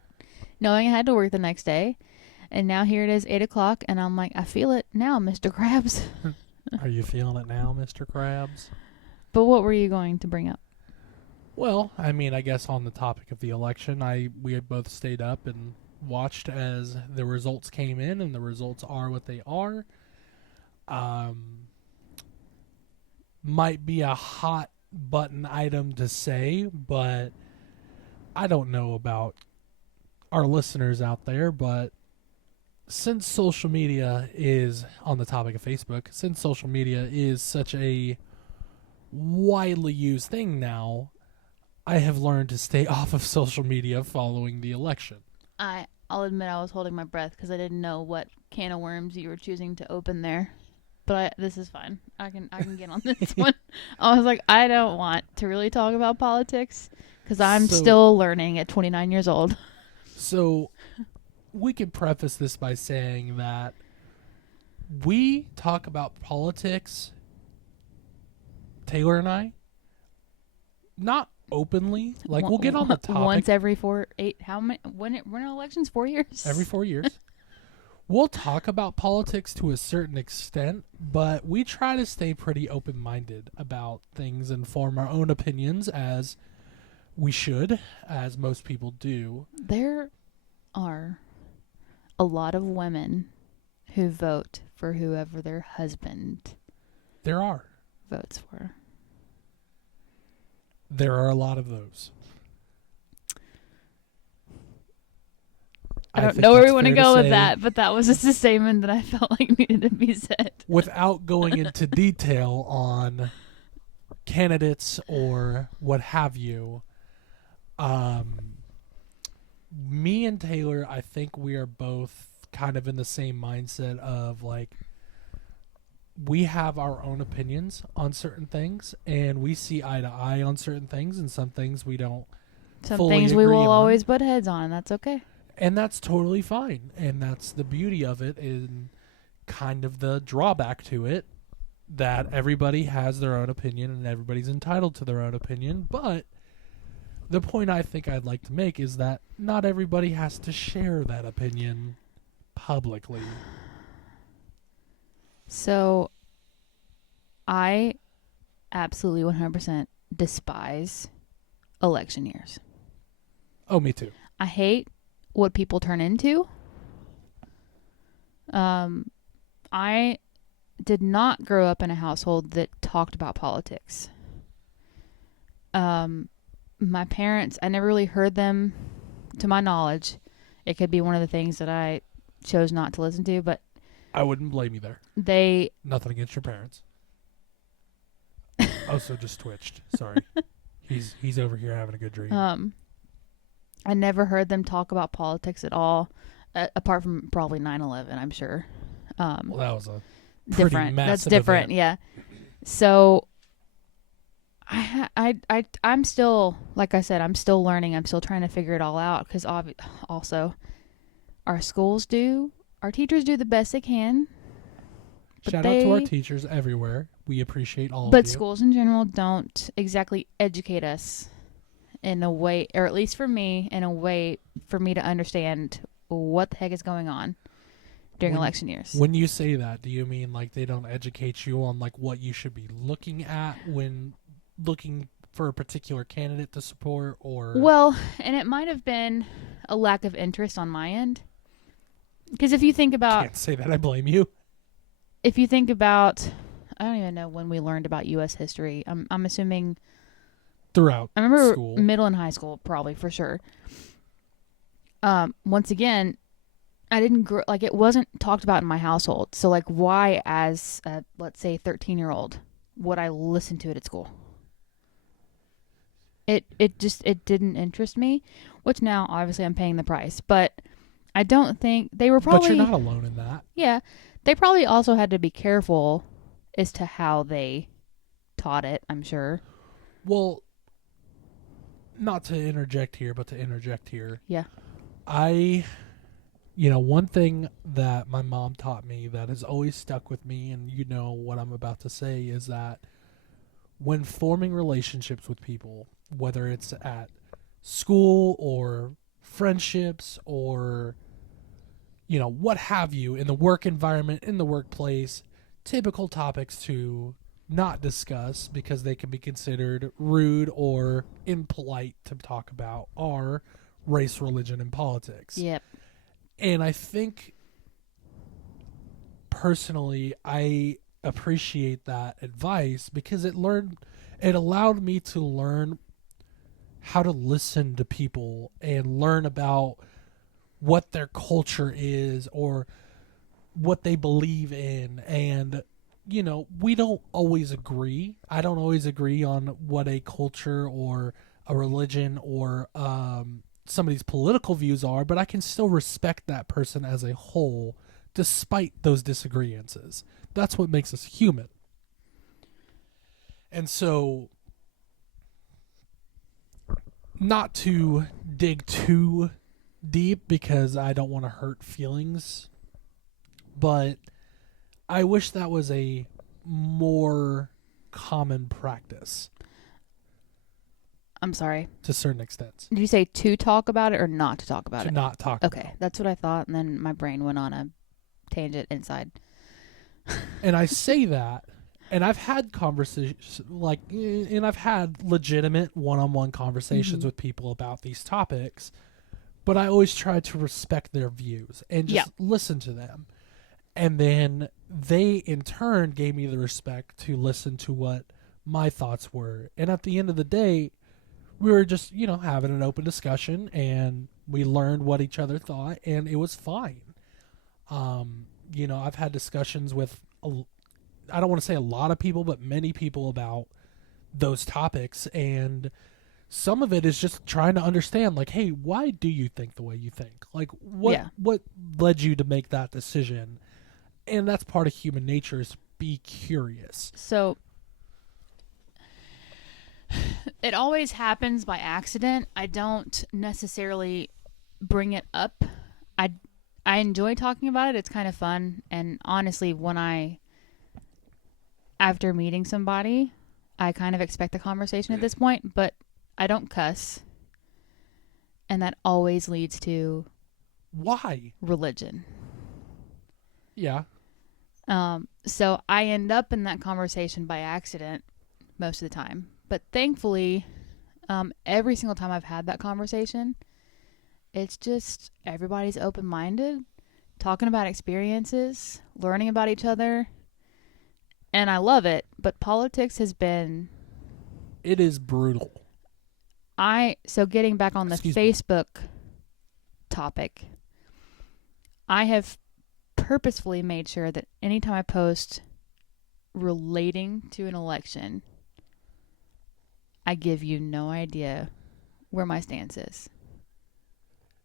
knowing I had to work the next day, and now here it is 8:00, and I'm like, I feel it now, Mr. Krabs. Are you feeling it now, Mr. Krabs? But what were you going to bring up? Well, I mean, I guess on the topic of the election, we had both stayed up and watched as the results came in, and the results are what they are. Might be a hot button item to say, but I don't know about our listeners out there, but since social media is, on the topic of Facebook, since social media is such a widely used thing now, I have learned to stay off of social media following the election. I'll admit I was holding my breath because I didn't know what can of worms you were choosing to open there. But this is fine. I can get on this one. I was like, I don't want to really talk about politics because I'm still learning at 29 years old. So we could preface this by saying that we talk about politics, Taylor and I, not openly. Like, we'll get on the topic. Once every 8, how many? When are elections? 4 years? Every 4 years. We'll talk about politics to a certain extent, but we try to stay pretty open-minded about things and form our own opinions, as we should, as most people do. There are a lot of women who vote for whoever their husband There are. votes for. There are a lot of those. I don't know where we want to go with that, but that was just a statement that I felt like needed to be said. Without going into detail on candidates or what have you, me and Taylor, I think we are both kind of in the same mindset of, like, we have our own opinions on certain things, and we see eye to eye on certain things, and some things we don't Some fully things we agree will on. always butt heads on, and that's okay. And that's totally fine. And that's the beauty of it, and kind of the drawback to it, that everybody has their own opinion and everybody's entitled to their own opinion. But the point I think I'd like to make is that not everybody has to share that opinion publicly. So I absolutely 100% despise election years. Oh, me too. I hate what people turn into. I did not grow up in a household that talked about politics. My parents, I never really heard them, to my knowledge. It could be one of the things that I chose not to listen to, but I wouldn't blame you there. they, Nothing against your parents. Also, just twitched. Sorry. He's over here having a good dream. I never heard them talk about politics at all, apart from probably 9/11, I'm sure. Well, that was a pretty Different. That's massive different, event. yeah. So I'm still, like I said, I'm still learning. I'm still trying to figure it all out because also our teachers do the best they can. But Shout out to our teachers everywhere. We appreciate all of But you. schools in general don't exactly educate us in a way, or at least for me, in a way for me to understand what the heck is going on during election years. When you say that, do you mean like they don't educate you on like what you should be looking at when looking for a particular candidate to support, or? Well, and it might have been a lack of interest on my end. Because if you think about... Can't say that, I blame you. If you think about... I don't even know when we learned about U.S. history. I'm assuming... Throughout I remember school. Middle and high school, probably, for sure. Once again, I didn't grow... Like, it wasn't talked about in my household. So, like, why, as a, let's say, 13-year-old, would I listen to it at school? It didn't interest me, which now, obviously, I'm paying the price. But I don't think... They were probably... But you're not alone in that. Yeah. They probably also had to be careful as to how they taught it, I'm sure. Well, not to interject here, but to interject here. Yeah. One thing that my mom taught me that has always stuck with me, and you know what I'm about to say, is that when forming relationships with people, whether it's at school or friendships or, what have you, in the work environment, in the workplace, typical topics to not discuss because they can be considered rude or impolite to talk about are race, religion, and politics. Yep. And I think, personally, I appreciate that advice because it allowed me to learn how to listen to people and learn about what their culture is or what they believe in. And, we don't always agree. I don't always agree on what a culture or a religion or somebody's political views are, but I can still respect that person as a whole despite those disagreements. That's what makes us human. And so, not to dig too deep because I don't want to hurt feelings, but I wish that was a more common practice. I'm sorry. To certain extents. Did you say to talk about it or not to talk about To it? not talk Okay, about. that's what I thought, and then my brain went on a tangent inside. And I say that, and I've had conversations, and I've had legitimate one-on-one conversations with people about these topics, but I always try to respect their views and just listen to them. And then they, in turn, gave me the respect to listen to what my thoughts were. And at the end of the day, we were just, having an open discussion, and we learned what each other thought, and it was fine. I've had discussions with, I don't want to say a lot of people, but many people about those topics, and some of it is just trying to understand, like, hey, why do you think the way you think? Like, what led you to make that decision? And that's part of human nature, is be curious. So it always happens by accident. I don't necessarily bring it up. I enjoy talking about it. It's kind of fun. And honestly, after meeting somebody, I kind of expect a conversation at this point, but I don't cuss. And that always leads to... Why? Religion. Yeah. So I end up in that conversation by accident most of the time. But thankfully, every single time I've had that conversation, it's just everybody's open-minded, talking about experiences, learning about each other, and I love it. But politics has been... It is brutal. So getting back on the Excuse me. Facebook topic, I have purposefully made sure that anytime I post relating to an election, I give you no idea where my stance is.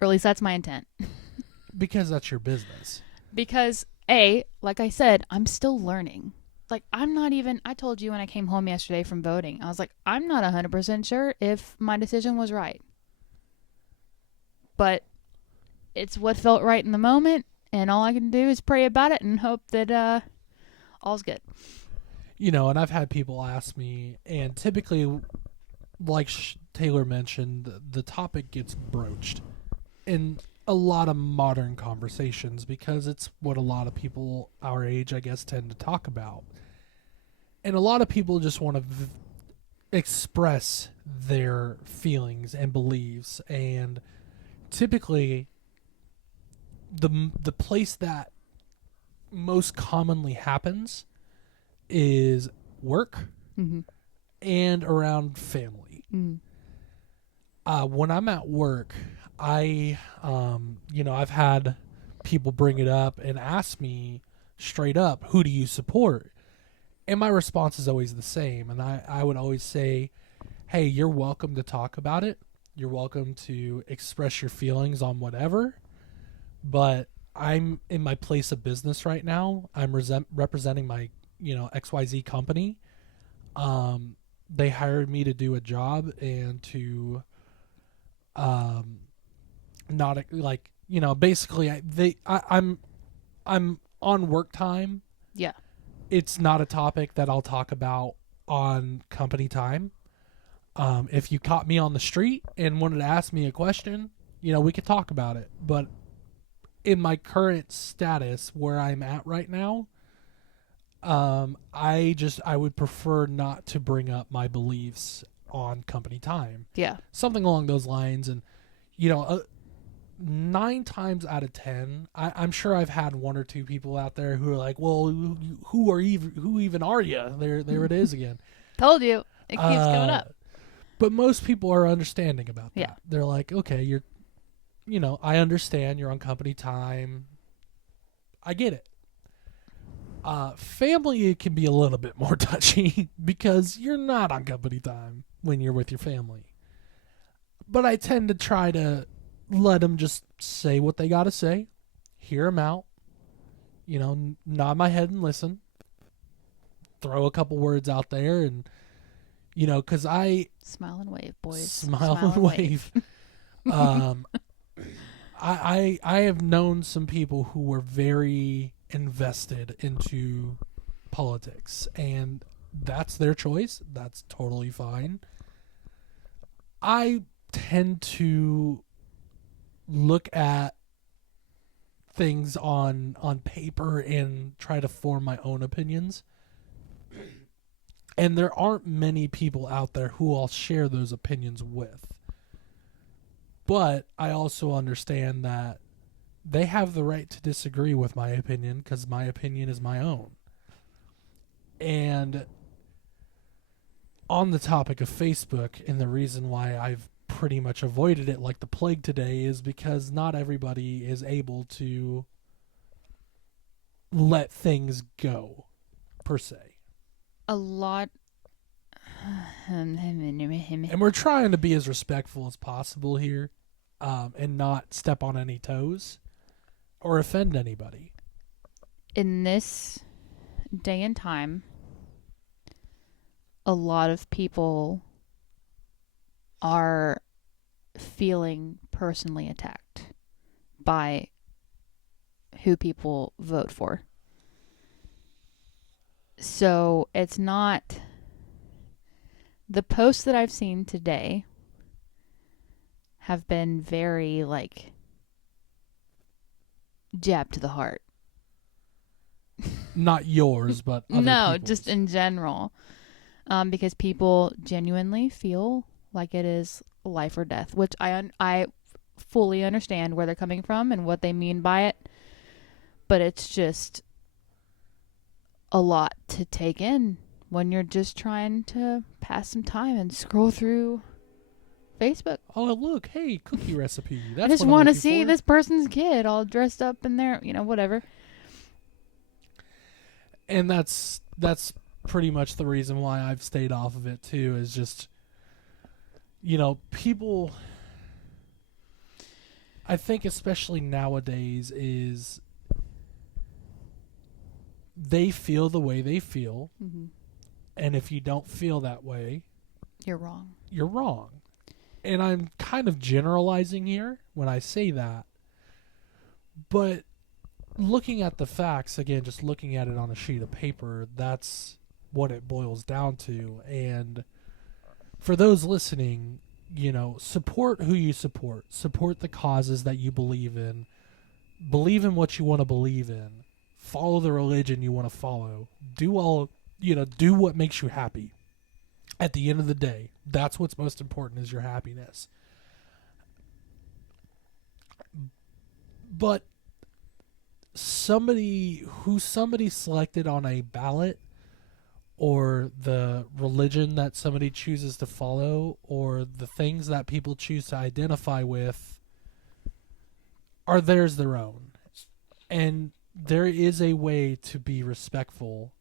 Or at least that's my intent. Because that's your business. Because, like I said, I'm still learning. Like, I told you when I came home yesterday from voting, I was like, I'm not 100% sure if my decision was right. But it's what felt right in the moment, and all I can do is pray about it and hope that all's good. You know, and I've had people ask me, and typically, like Taylor mentioned, the topic gets broached in a lot of modern conversations because it's what a lot of people our age, I guess, tend to talk about. And a lot of people just want to express their feelings and beliefs, and typically the place that most commonly happens is work and around family. When I'm at work, I've had people bring it up and ask me straight up, who do you support? And my response is always the same. And I would always say, hey, you're welcome to talk about it. You're welcome to express your feelings on whatever. But I'm in my place of business right now. I'm representing my, XYZ company. They hired me to do a job and to not like, basically I'm on work time. Yeah. It's not a topic that I'll talk about on company time. If you caught me on the street and wanted to ask me a question, we could talk about it. But in my current status where I'm at right now, I would prefer not to bring up my beliefs on company time. Yeah. Something along those lines. And, 9 times out of 10, I'm sure I've had one or two people out there who are like, well, who even are you? There it is again. Told you. It keeps coming up. But most people are understanding about that. Yeah. They're like, okay, I understand you're on company time. I get it. Family can be a little bit more touchy because you're not on company time when you're with your family. But I tend to try to let them just say what they got to say, hear them out, nod my head and listen, throw a couple words out there, and, because Smile and wave, boys. Smile and wave. I have known some people who were very invested into politics, and that's their choice. That's totally fine. I tend to look at things on paper and try to form my own opinions. And there aren't many people out there who I'll share those opinions with. But I also understand that they have the right to disagree with my opinion because my opinion is my own. And on the topic of Facebook, and the reason why I've pretty much avoided it like the plague today is because not everybody is able to let things go, per se. A lot. And we're trying to be as respectful as possible here, and not step on any toes or offend anybody. In this day and time, a lot of people are feeling personally attacked by who people vote for. So it's not... The posts that I've seen today have been very, jab to the heart. Not yours, but other No, people's. just in general. Because people genuinely feel like it is life or death, which I fully understand where they're coming from and what they mean by it. But it's just a lot to take in when you're just trying to pass some time and scroll through Facebook. Oh, look, hey, cookie recipe. That's I just what I'm want to looking see for. this person's kid all dressed up in their, whatever. And that's pretty much the reason why I've stayed off of it too, is just, people, I think especially nowadays, is they feel the way they feel, Mm-hmm. and if you don't feel that way, You're wrong. you're wrong. And I'm kind of generalizing here when I say that, but looking at the facts, again, just looking at it on a sheet of paper, that's what it boils down to. And for those listening, support who you support. Support the causes that you believe in. Believe in what you want to believe in. Follow the religion you want to follow. Do what makes you happy. At the end of the day, that's what's most important, is your happiness. But somebody selected on a ballot, or the religion that somebody chooses to follow, or the things that people choose to identify with, are theirs their own. And there is a way to be respectful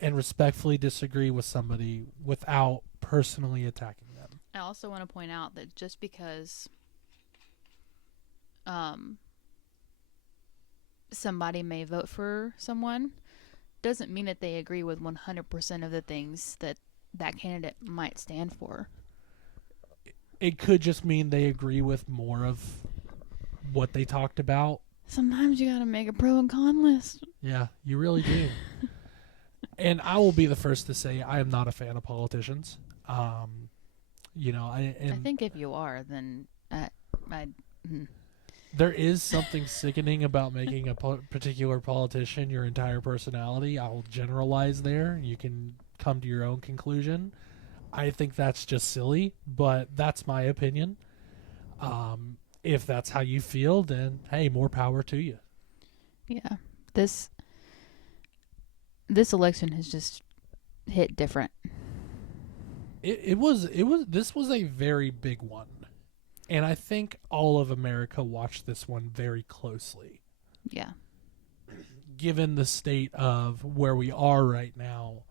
and respectfully disagree with somebody without personally attacking them. I also want to point out that just because somebody may vote for someone doesn't mean that they agree with 100% of the things that candidate might stand for. It could just mean they agree with more of what they talked about. Sometimes you gotta make a pro and con list. Yeah, you really do. And I will be the first to say I am not a fan of politicians. I think if you are, then there is something sickening about making a particular politician your entire personality. I'll generalize there. You can come to your own conclusion. I think that's just silly, but that's my opinion. If that's how you feel, then hey, more power to you. yeah, this election has just hit different. This was a very big one. And I think all of America watched this one very closely. Yeah. Given the state of where we are right now,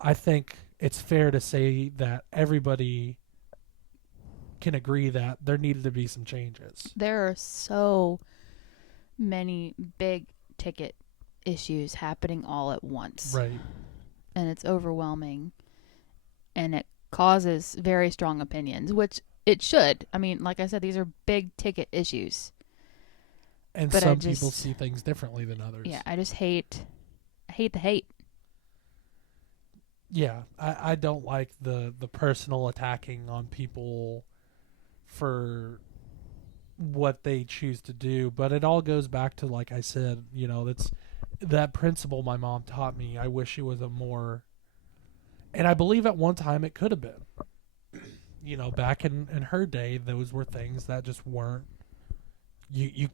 I think it's fair to say that everybody can agree that there needed to be some changes. There are so many big ticket issues happening all at once. Right. And it's overwhelming. And it causes very strong opinions, which it should. I mean, like I said, these are big ticket issues. And but some people see things differently than others. Yeah, I hate the hate. Yeah, I don't like the personal attacking on people for what they choose to do. But it all goes back to, like I said, that's that principle my mom taught me. I wish it was a more... And I believe at one time it could have been. Back in her day, those were things that just weren't... You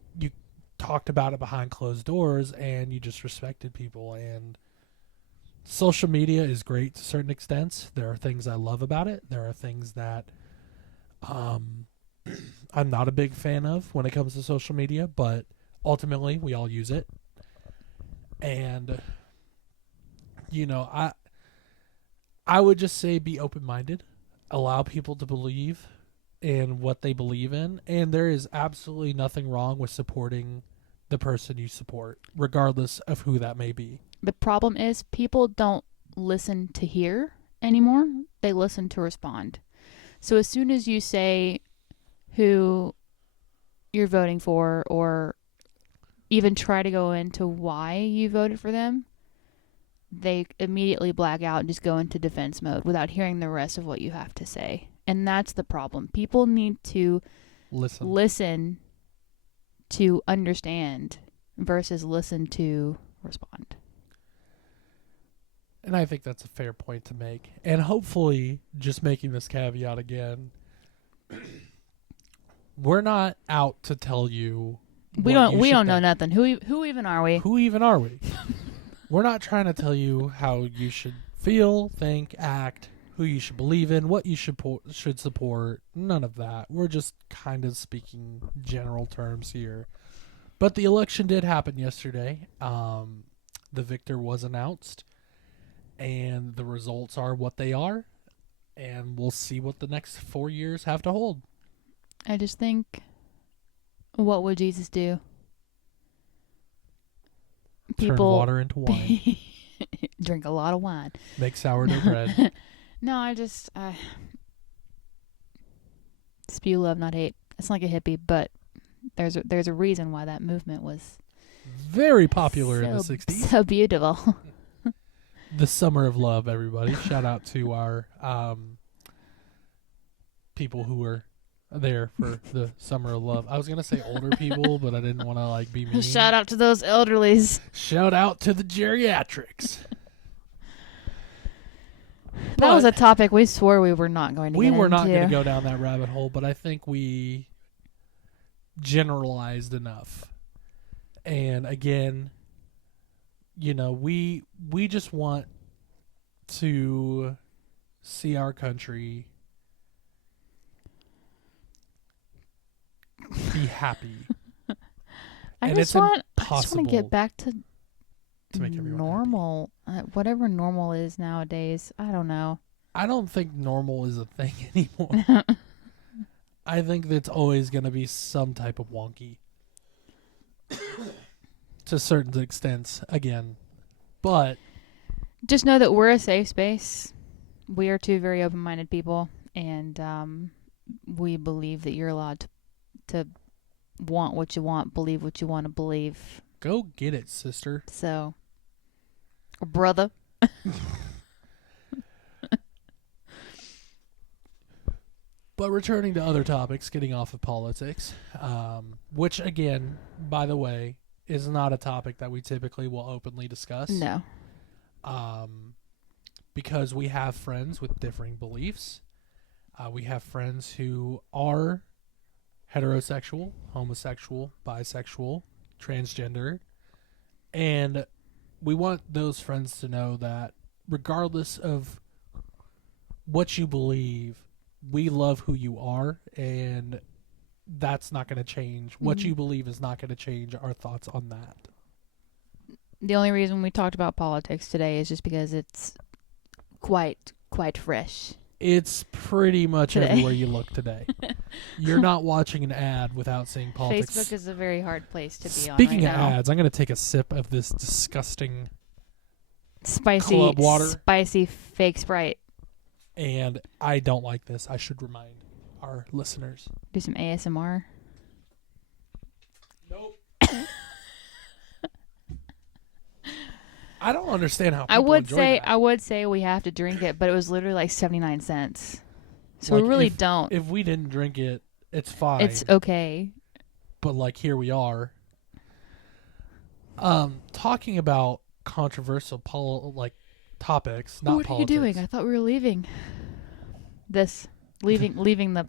talked about it behind closed doors, and you just respected people. And social media is great to certain extents. There are things I love about it. There are things that I'm not a big fan of when it comes to social media, but ultimately we all use it. And I would just say be open-minded. Allow people to believe in what they believe in, and there is absolutely nothing wrong with supporting the person you support, regardless of who that may be. The problem is people don't listen to hear anymore. They listen to respond. So as soon as you say who you're voting for, or even try to go into why you voted for them, they immediately black out and just go into defense mode without hearing the rest of what you have to say. And that's the problem. People need to listen to understand versus listen to respond. And I think that's a fair point to make. And hopefully, just making this caveat again, we're not out to tell you. We don't know nothing. Who even are we? Who even are we? We're not trying to tell you how you should feel, think, act, who you should believe in, what you should support. None of that. We're just kind of speaking general terms here. But the election did happen yesterday. The victor was announced, and the results are what they are, and we'll see what the next 4 years have to hold. I just think, what would Jesus do? Turn water into wine. Drink a lot of wine. Make sourdough bread. No, I spew love, not hate. It's like a hippie, but there's a reason why that movement was very popular in the 60s. So beautiful. The Summer of Love, everybody. Shout out to our people who were there for the Summer of Love. I was going to say older people, but I didn't want to be mean. Shout out to those elderlies. Shout out to the geriatrics. That was a topic we swore we were not going to get into. We were not going to go down that rabbit hole, but I think we generalized enough. And again, we just want to see our country be happy. I just want to get back to make everyone normal. Whatever normal is nowadays. I don't know. I don't think normal is a thing anymore. I think that's always going to be some type of wonky. To certain extents, again. But just know that we're a safe space. We are two very open-minded people, and we believe that you're allowed to want what you want, believe what you want to believe. Go get it, sister. So, brother. But returning to other topics, getting off of politics, which, again, by the way, is not a topic that we typically will openly discuss. No. Because we have friends with differing beliefs. We have friends who are heterosexual, homosexual, bisexual, transgender. And we want those friends to know that regardless of what you believe, we love who you are, and that's not going to change. Mm-hmm. What you believe is not going to change our thoughts on that. The only reason we talked about politics today is just because it's quite fresh. It's pretty much today. Everywhere you look today. You're not watching an ad without seeing politics. Facebook is a very hard place to be on. Speaking of ads, I'm going to take a sip of this disgusting spicy club water. Spicy fake Sprite. And I don't like this. I should remind our listeners. Do some ASMR. Nope. I don't understand how people enjoy that. I would say we have to drink it, but it was literally like 79 cents. So we really don't. If we didn't drink it, it's fine. It's okay. But here we are. Talking about controversial topics, not politics. What are you doing? I thought we were leaving. Leaving the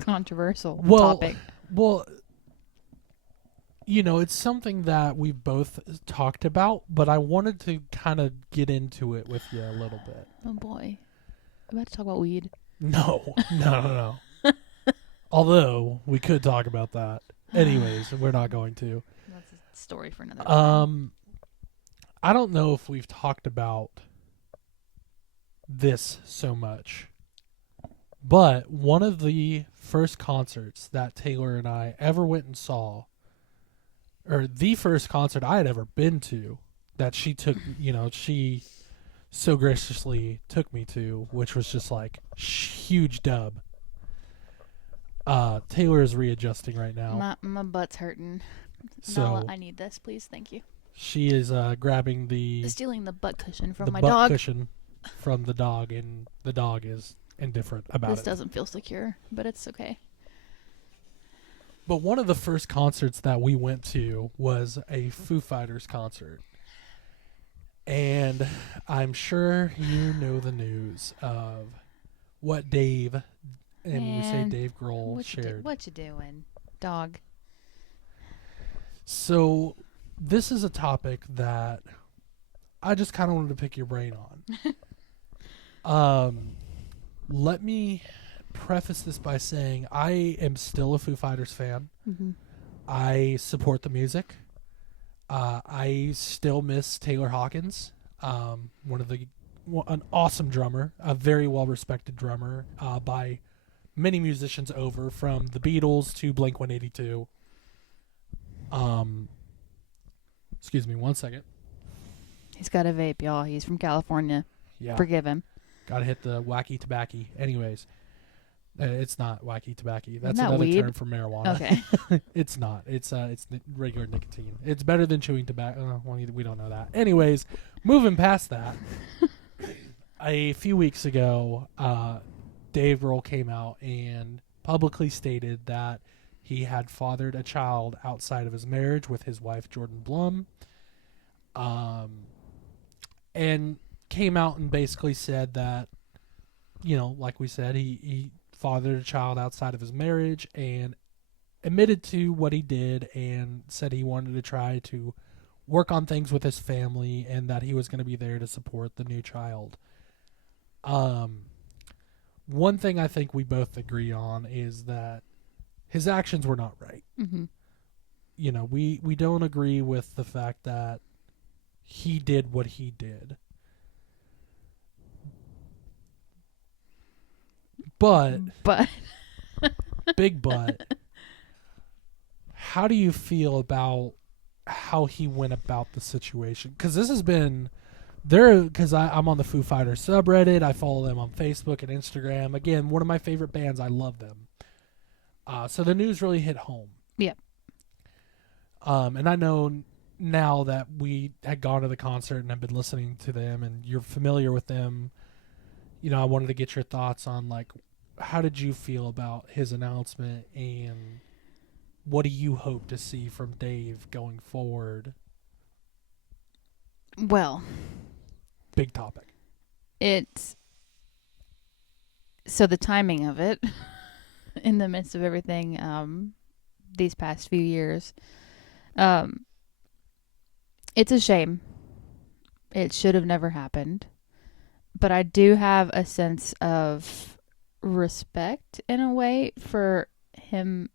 controversial topic. Well, it's something that we've both talked about, but I wanted to kind of get into it with you a little bit. Oh boy. I'm about to talk about weed. No. Although we could talk about that. Anyways, we're not going to. That's a story for another time. I don't know if we've talked about this so much, but one of the first concerts that Taylor and I ever went and saw, or the first concert I had ever been to that she took, she so graciously took me to, which was just huge dub. Taylor is readjusting right now. My butt's hurting. So no, I need this, please. Thank you. She is grabbing stealing the butt cushion from my dog. The butt cushion from the dog, and the dog is indifferent about it. This doesn't feel secure, but it's okay. But one of the first concerts that we went to was a Foo Fighters concert. And I'm sure you know the news of what Dave, and you say Man, Dave Grohl, what shared. what you doing, dog? So this is a topic that I just kind of wanted to pick your brain on. Let me preface this by saying I am still a Foo Fighters fan. Mm-hmm. I support the music. I still miss Taylor Hawkins, an awesome drummer, a very well respected drummer by many musicians over, from the Beatles to Blink 182. Excuse me 1 second. He's got a vape, y'all. He's from California. Yeah, Forgive him. gotta hit the wacky tobacco. Anyways, it's not wacky tobacco. That's Isn't that another weed? term for marijuana. Okay. It's not. It's regular nicotine. It's better than chewing tobacco. Well, we don't know that. Anyways, moving past that, a few weeks ago, Dave Grohl came out and publicly stated that he had fathered a child outside of his marriage with his wife Jordan Blum, and came out and basically said that, like we said, he fathered a child outside of his marriage and admitted to what he did and said he wanted to try to work on things with his family and that he was going to be there to support the new child. One thing I think we both agree on is that his actions were not right. Mm-hmm. We don't agree with the fact that he did what he did. But big but, how do you feel about how he went about the situation? Because this has been there. Because I'm on the Foo Fighters subreddit. I follow them on Facebook and Instagram. Again, one of my favorite bands. I love them. So the news really hit home. Yeah. And I know now that we had gone to the concert and have been listening to them, and you're familiar with them. I wanted to get your thoughts on, like, how did you feel about his announcement, and what do you hope to see from Dave going forward? Well, Big topic. So the timing of it, in the midst of everything, these past few years, it's a shame. It should have never happened. But I do have a sense of respect, in a way, for him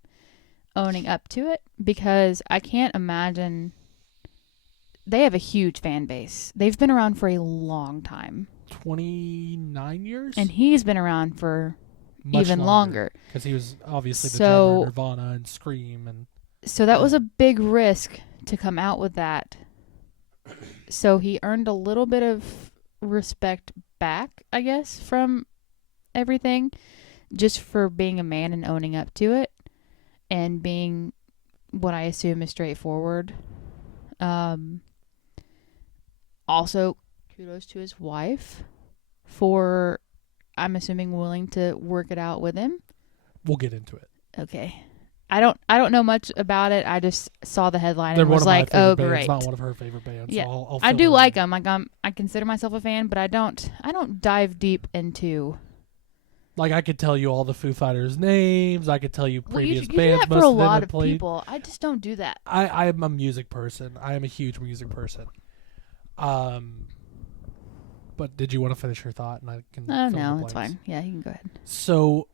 owning up to it, because I can't imagine. They have a huge fan base. They've been around for a long time. 29 years? And he's been around for Much even longer. Because he was obviously the drummer of Nirvana and Scream. And so that was a big risk to come out with that. So he earned a little bit of respect back, I guess, from everything, just for being a man and owning up to it, and being what I assume is straightforward. Also, kudos to his wife for, I'm assuming, willing to work it out with him. We'll get into it. Okay. I don't know much about it. I just saw the headline They're and was like, "Oh, bands, great!" Not one of her favorite bands. Yeah, so I'll I fill do her like in. them. Like, I consider myself a fan, but I don't dive deep into. Like, I could tell you all the Foo Fighters names. I could tell you previous you do bands that for most a of them lot have of played. people. I just don't do that. I'm a music person. I am a huge music person. But did you want to finish your thought? And I can. Oh, fill in no, the it's blanks. fine. Yeah, you can go ahead. So,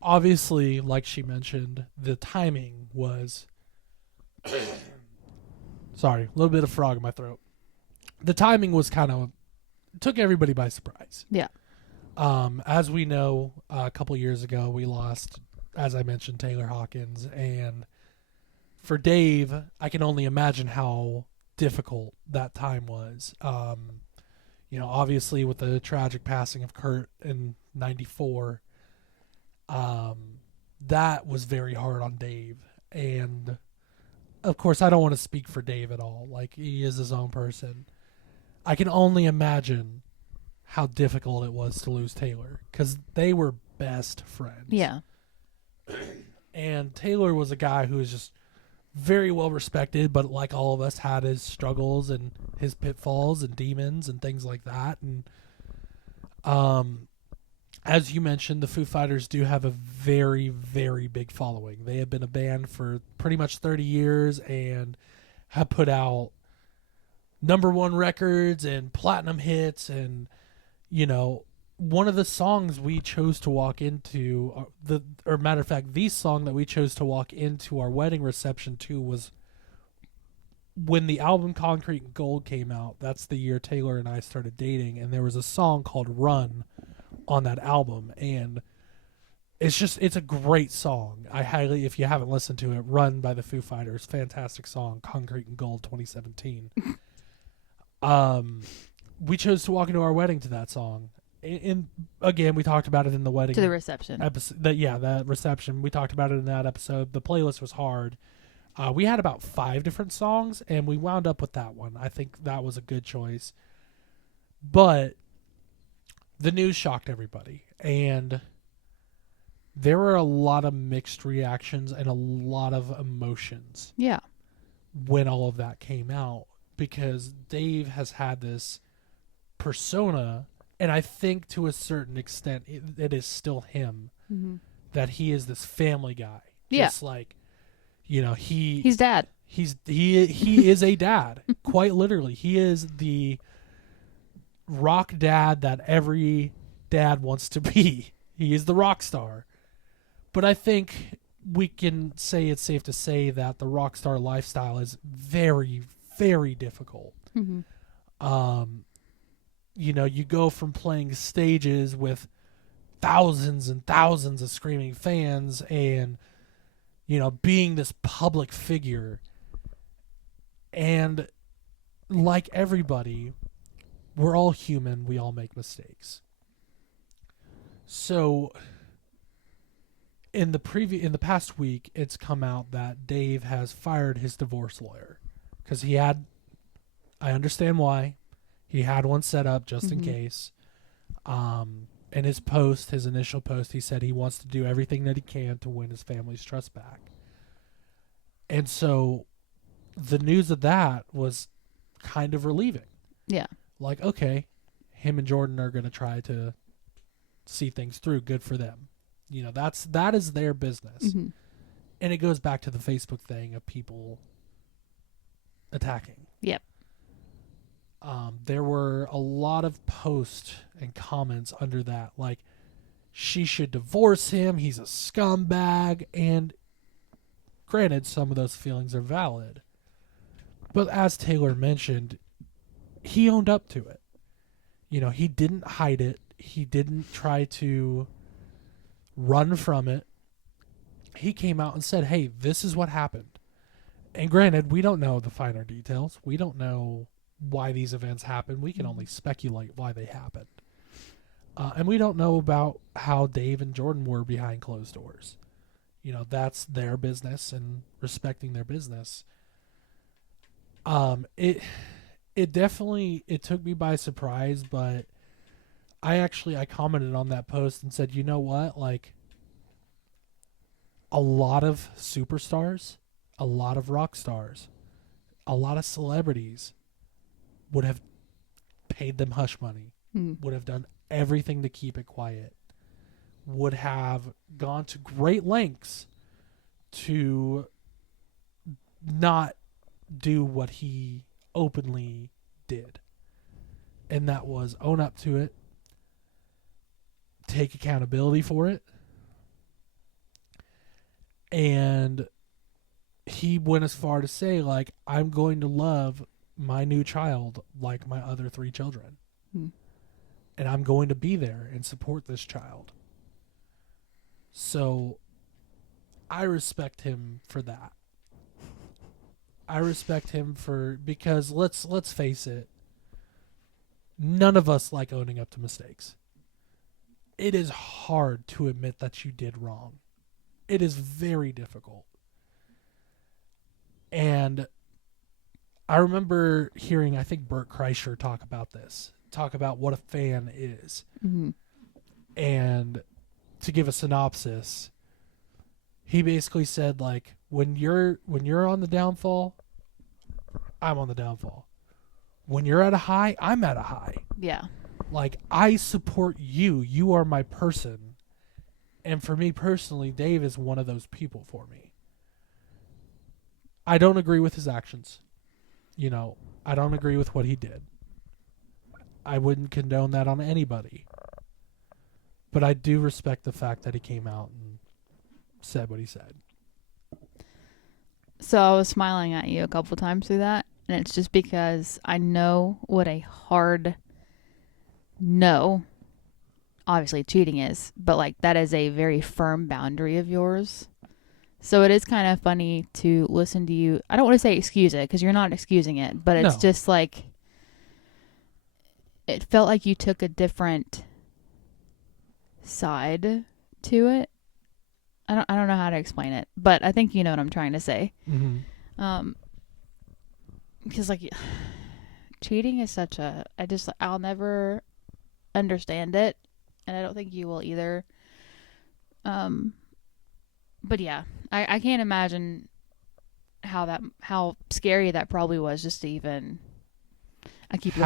obviously, like she mentioned, the timing was. Sorry, a little bit of frog in my throat. The timing was took everybody by surprise. Yeah. As we know, a couple years ago, we lost, as I mentioned, Taylor Hawkins. And for Dave, I can only imagine how difficult that time was. Obviously with the tragic passing of Kurt in '94, that was very hard on Dave. And of course, I don't want to speak for Dave at all. Like, he is his own person. I can only imagine how difficult it was to lose Taylor, because they were best friends. Yeah. And Taylor was a guy who was just very well respected, but like all of us, had his struggles and his pitfalls and demons and things like that. And as you mentioned, the Foo Fighters do have a very, very big following. They have been a band for pretty much 30 years and have put out #1 records and platinum hits. And, you know, one of the songs we chose to walk into, or matter of fact, the song that we chose to walk into our wedding reception to was when the album Concrete Gold came out. That's the year Taylor and I started dating, and there was a song called Run on that album, and it's a great song. I highly, if you haven't listened to it, Run by the Foo Fighters, fantastic song, Concrete and Gold 2017. We chose to walk into our wedding to that song. And again, we talked about it in the wedding To the reception. episode. That reception, we talked about it in that episode. The playlist was hard. We had about 5 different songs, and we wound up with that one. I think that was a good choice. But the news shocked everybody, and there were a lot of mixed reactions and a lot of emotions Yeah. when all of that came out, because Dave has had this persona, and I think to a certain extent it is still him, Mm-hmm. that he is this family guy. Yeah. Just like, you know, He's dad. he is a dad. Quite literally. He is the rock dad that every dad wants to be. He is the rock star. But I think we can say it's safe to say that the rock star lifestyle is very, very difficult. Mm-hmm. You know, you go from playing stages with thousands and thousands of screaming fans and, you know, being this public figure. And like everybody, we're all human. We all make mistakes. So in the past week, it's come out that Dave has fired his divorce lawyer, because I understand why. He had one set up just in case. In his initial post, he said he wants to do everything that he can to win his family's trust back. And so the news of that was kind of relieving. Yeah. Like, okay, him and Jordan are going to try to see things through. Good for them. You know, that is their business. Mm-hmm. And it goes back to the Facebook thing of people attacking. Yep. There were a lot of posts and comments under that, like, she should divorce him, he's a scumbag, and granted, some of those feelings are valid. But as Taylor mentioned, he owned up to it. You know, he didn't hide it. He didn't try to run from it. He came out and said, hey, this is what happened. And granted, we don't know the finer details. We don't know why these events happen. We can only speculate why they happened. And we don't know about how Dave and Jordan were behind closed doors. You know, that's their business, and respecting their business. It definitely took me by surprise, but I commented on that post and said, you know what? Like, a lot of superstars, a lot of rock stars, a lot of celebrities would have paid them hush money, would have done everything to keep it quiet, would have gone to great lengths to not do what he openly did. And that was own up to it, take accountability for it, and he went as far to say, like, I'm going to love my new child like my other 3 children. And I'm going to be there and support this child. So I respect him for that. I respect him because let's face it, none of us like owning up to mistakes. It is hard to admit that you did wrong. It is very difficult. And I remember hearing, I think, Bert Kreischer talk about what a fan is. Mm-hmm. And to give a synopsis, he basically said, like, when you're on the downfall, I'm on the downfall. When you're at a high, I'm at a high. Yeah. Like, I support you. You are my person. And for me personally, Dave is one of those people for me. I don't agree with his actions. You know, I don't agree with what he did. I wouldn't condone that on anybody. But I do respect the fact that he came out and said what he said. So I was smiling at you a couple times through that, and it's just because I know what a hard no, obviously cheating is, but like that is a very firm boundary of yours. So it is kind of funny to listen to you. I don't want to say excuse it because you're not excusing it, but it's No. just like it felt like you took a different side to it. I don't know how to explain it, but I think you know what I'm trying to say. Mm-hmm. Because like cheating is such a I'll never understand it, and I don't think you will either. But yeah, I can't imagine how scary that probably was just to even. I keep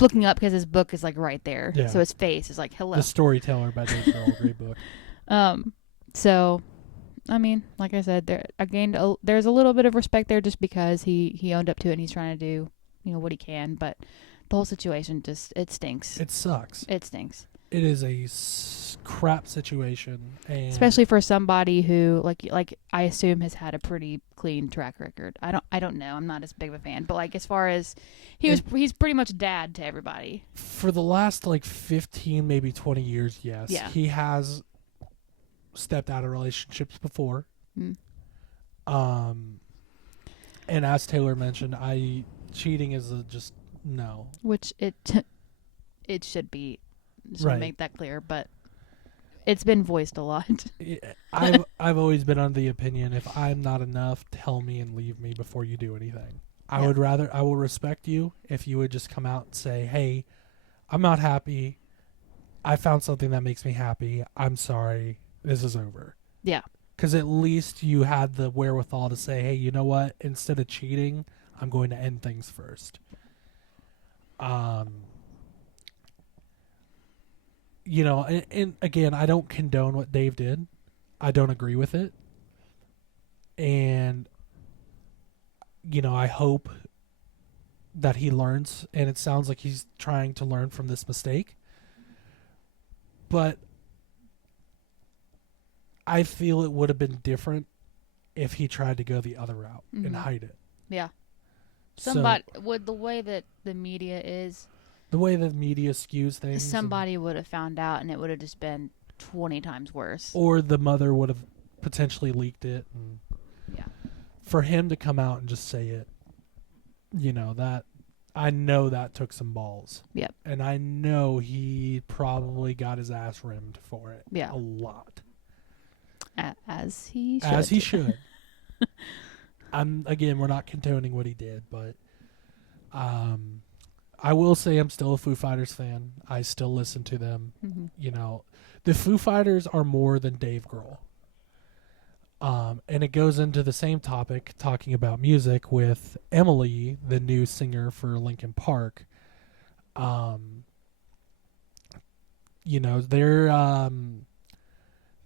looking up because his book is like right there, Yeah. so his face is like hello. The Storyteller by Dave Grohl, great book. So, I mean, like I said, there's a little bit of respect there just because he owned up to it and he's trying to do, what he can. But the whole situation it stinks. It sucks. It stinks. It is a crap situation, and Especially for somebody who, like I assume, has had a pretty clean track record. I don't know. I'm not as big of a fan, but like as far as he's pretty much dad to everybody. For the last like 15, maybe 20 years, yes, Yeah. he has stepped out of relationships before. Mm. And as Taylor mentioned, cheating is just no. Which it should be. Just Right. want to make that clear, but it's been voiced a lot. I've always been under the opinion, if I'm not enough, tell me and leave me before you do anything. I will respect you if you would just come out and say, hey, I'm not happy. I found something that makes me happy. I'm sorry. This is over. Yeah. Because at least you had the wherewithal to say, hey, you know what? Instead of cheating, I'm going to end things first. And again, I don't condone what Dave did. I don't agree with it. And, I hope that he learns, and it sounds like he's trying to learn from this mistake. But I feel it would have been different if he tried to go the other route and hide it. Yeah. With the way that the media is, the way the media skews things. Somebody would have found out, and it would have just been 20 times worse. Or the mother would have potentially leaked it. And yeah. For him to come out and just say it, that I know that took some balls. Yep. And I know he probably got his ass rimmed for it. Yeah. A lot. As he should. As he should. Again, we're not condoning what he did, but I will say I'm still a Foo Fighters fan. I still listen to them. Mm-hmm. The Foo Fighters are more than Dave Grohl. And it goes into the same topic, talking about music, with Emily, the new singer for Linkin Park. There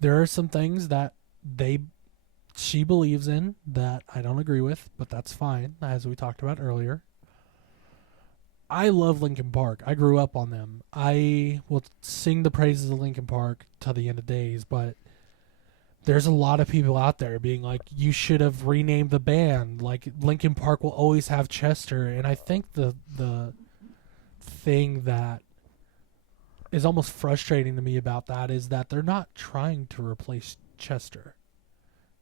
are some things that she believes in that I don't agree with, but that's fine, as we talked about earlier. I love Linkin Park. I grew up on them. I will sing the praises of Linkin Park till the end of days, but there's a lot of people out there being like, you should have renamed the band. Like, Linkin Park will always have Chester. And I think the thing that is almost frustrating to me about that is that they're not trying to replace Chester,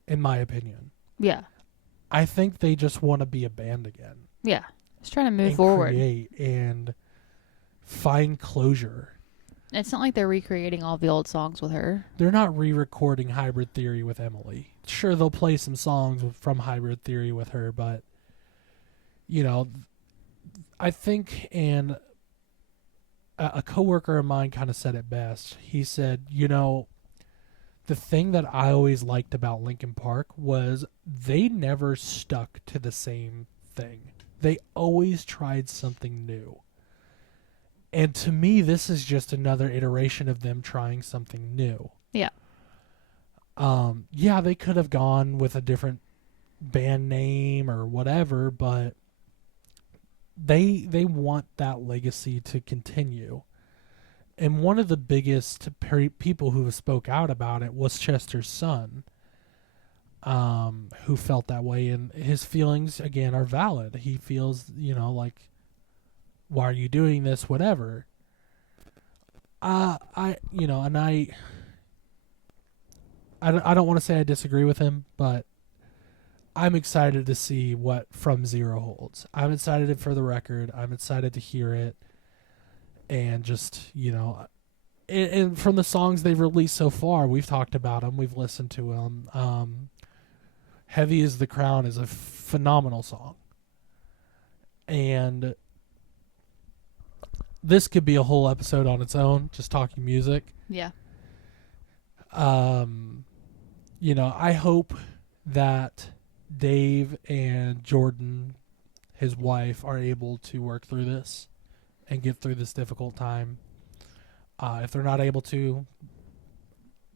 in my opinion. Yeah. I think they just want to be a band again. Yeah. Just trying to move forward. Create and find closure. It's not like they're recreating all the old songs with her. They're not re-recording Hybrid Theory with Emily. Sure, they'll play some songs from Hybrid Theory with her, but, I think, and a coworker of mine kind of said it best. He said, the thing that I always liked about Linkin Park was they never stuck to the same thing. They always tried something new. And to me, this is just another iteration of them trying something new. Yeah. Yeah, they could have gone with a different band name or whatever, but they want that legacy to continue. And one of the biggest people who spoke out about it was Chester's son, who felt that way, and his feelings again are valid. He feels, like, why are you doing this? Whatever. I don't want to say I disagree with him, but I'm excited to see what From Zero holds. I'm excited for the record. I'm excited to hear it. And just, and from the songs they've released so far, we've talked about them. We've listened to them. Heavy as the Crown is a phenomenal song. And this could be a whole episode on its own, just talking music. Yeah. I hope that Dave and Jordan, his wife, are able to work through this and get through this difficult time. If they're not able to,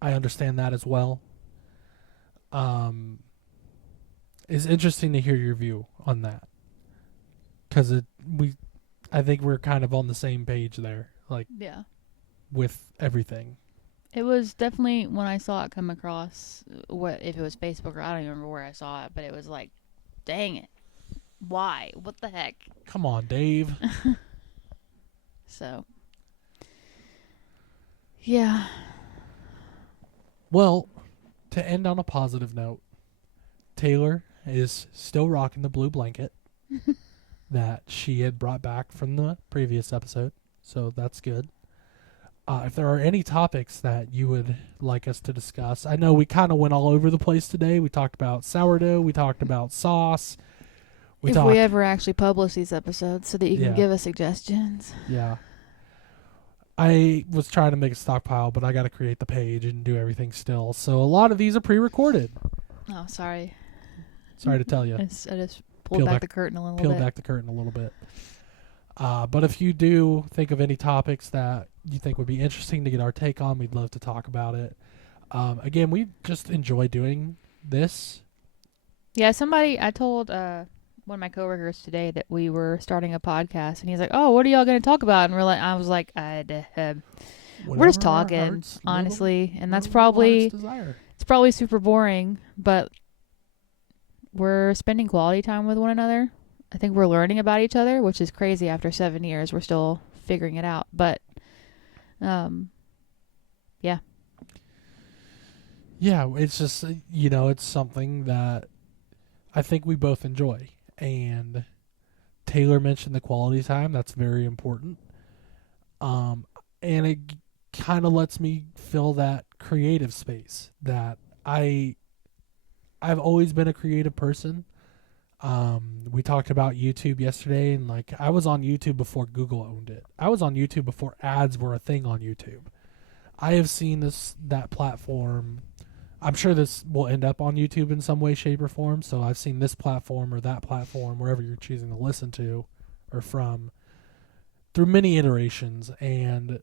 I understand that as well. It's interesting to hear your view on that, because I think we're kind of on the same page there, like, Yeah. with everything. It was definitely, when I saw it come across, what if it was Facebook or I don't even remember where I saw it, but it was like, dang it. Why? What the heck? Come on, Dave. So, yeah. Well, to end on a positive note, Taylor is still rocking the blue blanket that she had brought back from the previous episode, so that's good. If there are any topics that you would like us to discuss, I know we kind of went all over the place today. We talked about sourdough. We talked about sauce. We ever actually publish these episodes so that you can give us suggestions. Yeah. I was trying to make a stockpile, but I got to create the page and do everything still. So a lot of these are pre-recorded. Oh, sorry. Sorry to tell you. I just pulled back the curtain a little bit. Peel back the curtain a little bit. But if you do think of any topics that you think would be interesting to get our take on, we'd love to talk about it. Again, we just enjoy doing this. Yeah, I told one of my coworkers today that we were starting a podcast, and he's like, "Oh, what are y'all going to talk about?" And I was like, "We're just talking, honestly." And that's probably super boring, but we're spending quality time with one another. I think we're learning about each other, which is crazy. After 7 years, we're still figuring it out. But, yeah. Yeah, it's just, it's something that I think we both enjoy. And Taylor mentioned the quality time. That's very important. And it kind of lets me fill that creative space that I've always been a creative person. We talked about YouTube yesterday, and I was on YouTube before Google owned it. I was on YouTube before ads were a thing on YouTube. I have seen that platform. I'm sure this will end up on YouTube in some way, shape, or form. So I've seen this platform or that platform, wherever you're choosing to listen to or from, through many iterations. And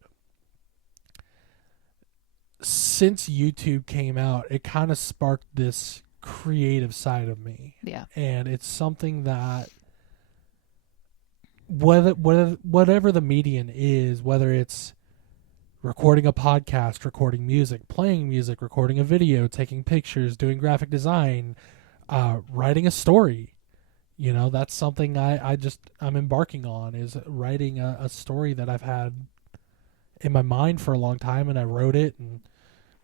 since YouTube came out, it kind of sparked this creative side of me. Yeah. And it's something that whatever the medium is, whether it's recording a podcast, recording music, playing music, recording a video, taking pictures, doing graphic design, writing a story, that's something I'm embarking on, is writing a story that I've had in my mind for a long time, and I wrote it and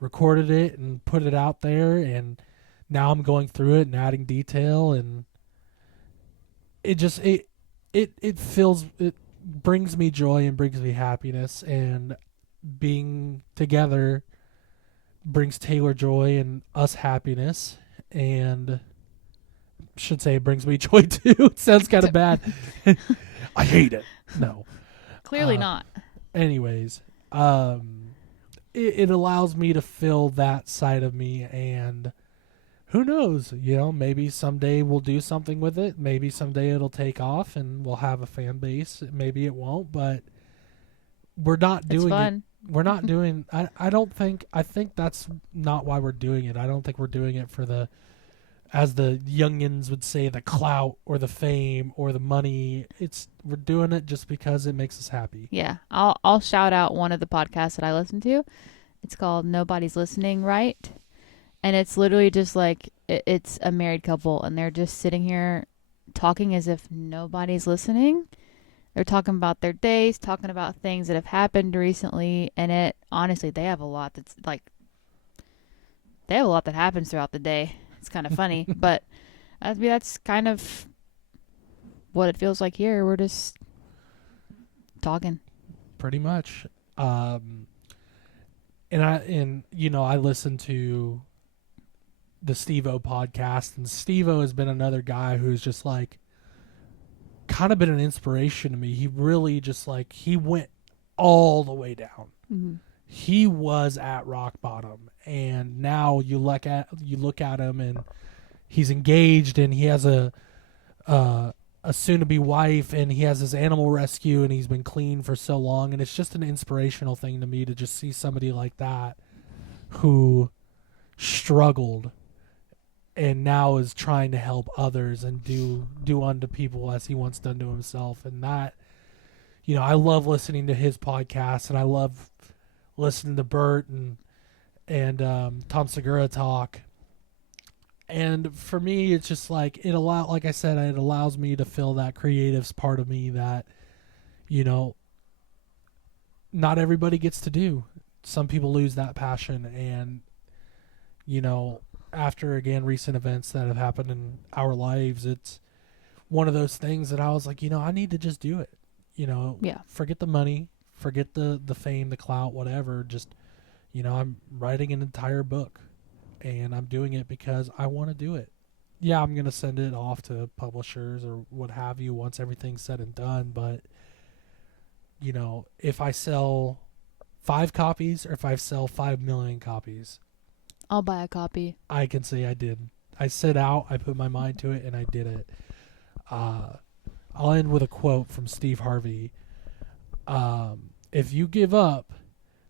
recorded it and put it out there, and now I'm going through it and adding detail, and it brings me joy and brings me happiness, and being together brings Taylor joy and us happiness, and should say it brings me joy too. It sounds kind of bad. I hate it. No. Clearly not. Anyways, it allows me to fill that side of me, and who knows, maybe someday we'll do something with it. Maybe someday it'll take off and we'll have a fan base. Maybe it won't, but we're not It's doing it. fun. We're not doing, I think that's not why we're doing it. I don't think we're doing it for the, as the youngins would say, the clout or the fame or the money. We're doing it just because it makes us happy. Yeah. I'll shout out one of the podcasts that I listen to. It's called Nobody's Listening, Right? And it's literally just like, it's a married couple, and they're just sitting here talking as if nobody's listening. They're talking about their days, talking about things that have happened recently, and honestly, they have a lot that happens throughout the day. It's kind of funny, but that's kind of what it feels like here. We're just talking. Pretty much. I listen to the Steve-O podcast, and Steve-O has been another guy who's just like kind of been an inspiration to me. He really just he went all the way down. Mm-hmm. He was at rock bottom, and now you look at him, and he's engaged, and he has a soon-to-be wife, and he has his animal rescue, and he's been clean for so long, and it's just an inspirational thing to me to just see somebody like that who struggled and now is trying to help others and do unto people as he once done to himself. And that, I love listening to his podcast, and I love listening to Bert and Tom Segura talk. And for me, it's just like it allows me to fill that creative part of me that, not everybody gets to do. Some people lose that passion, and, after, again, recent events that have happened in our lives, it's one of those things that I was like, I need to just do it. Yeah. Forget the money, forget the fame, the clout, whatever. Just, I'm writing an entire book, and I'm doing it because I want to do it. Yeah, I'm going to send it off to publishers or what have you once everything's said and done. But, if I sell 5 copies or if I sell 5 million copies, I'll buy a copy. I can say I did. I set out, I put my mind to it, and I did it. I'll end with a quote from Steve Harvey. If you give up,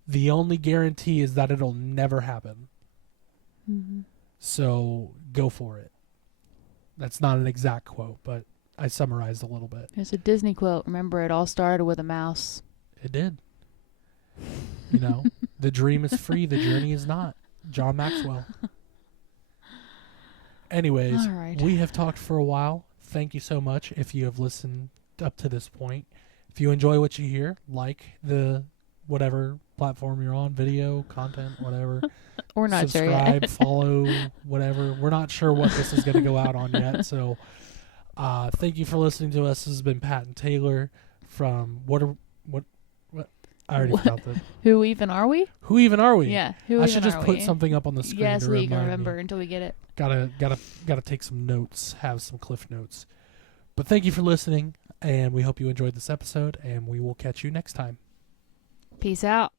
the only guarantee is that it'll never happen. Mm-hmm. So go for it. That's not an exact quote, but I summarized a little bit. There's a Disney quote. Remember, it all started with a mouse. It did. The dream is free, the journey is not. John Maxwell. Anyways, right. We have talked for a while. Thank you so much if you have listened up to this point. If you enjoy what you hear, like the whatever platform you're on, video, content, whatever. We're not sure subscribe, yet. follow, whatever. We're not sure what this is going to go out on yet. So thank you for listening to us. This has been Pat and Taylor from what I already forgot that. Who even are we? Who even are we? Yeah. I should just put something up on the screen. Yes, to we can remind remember me. until we get it. Gotta take some notes, have some cliff notes. But thank you for listening, and we hope you enjoyed this episode, and we will catch you next time. Peace out.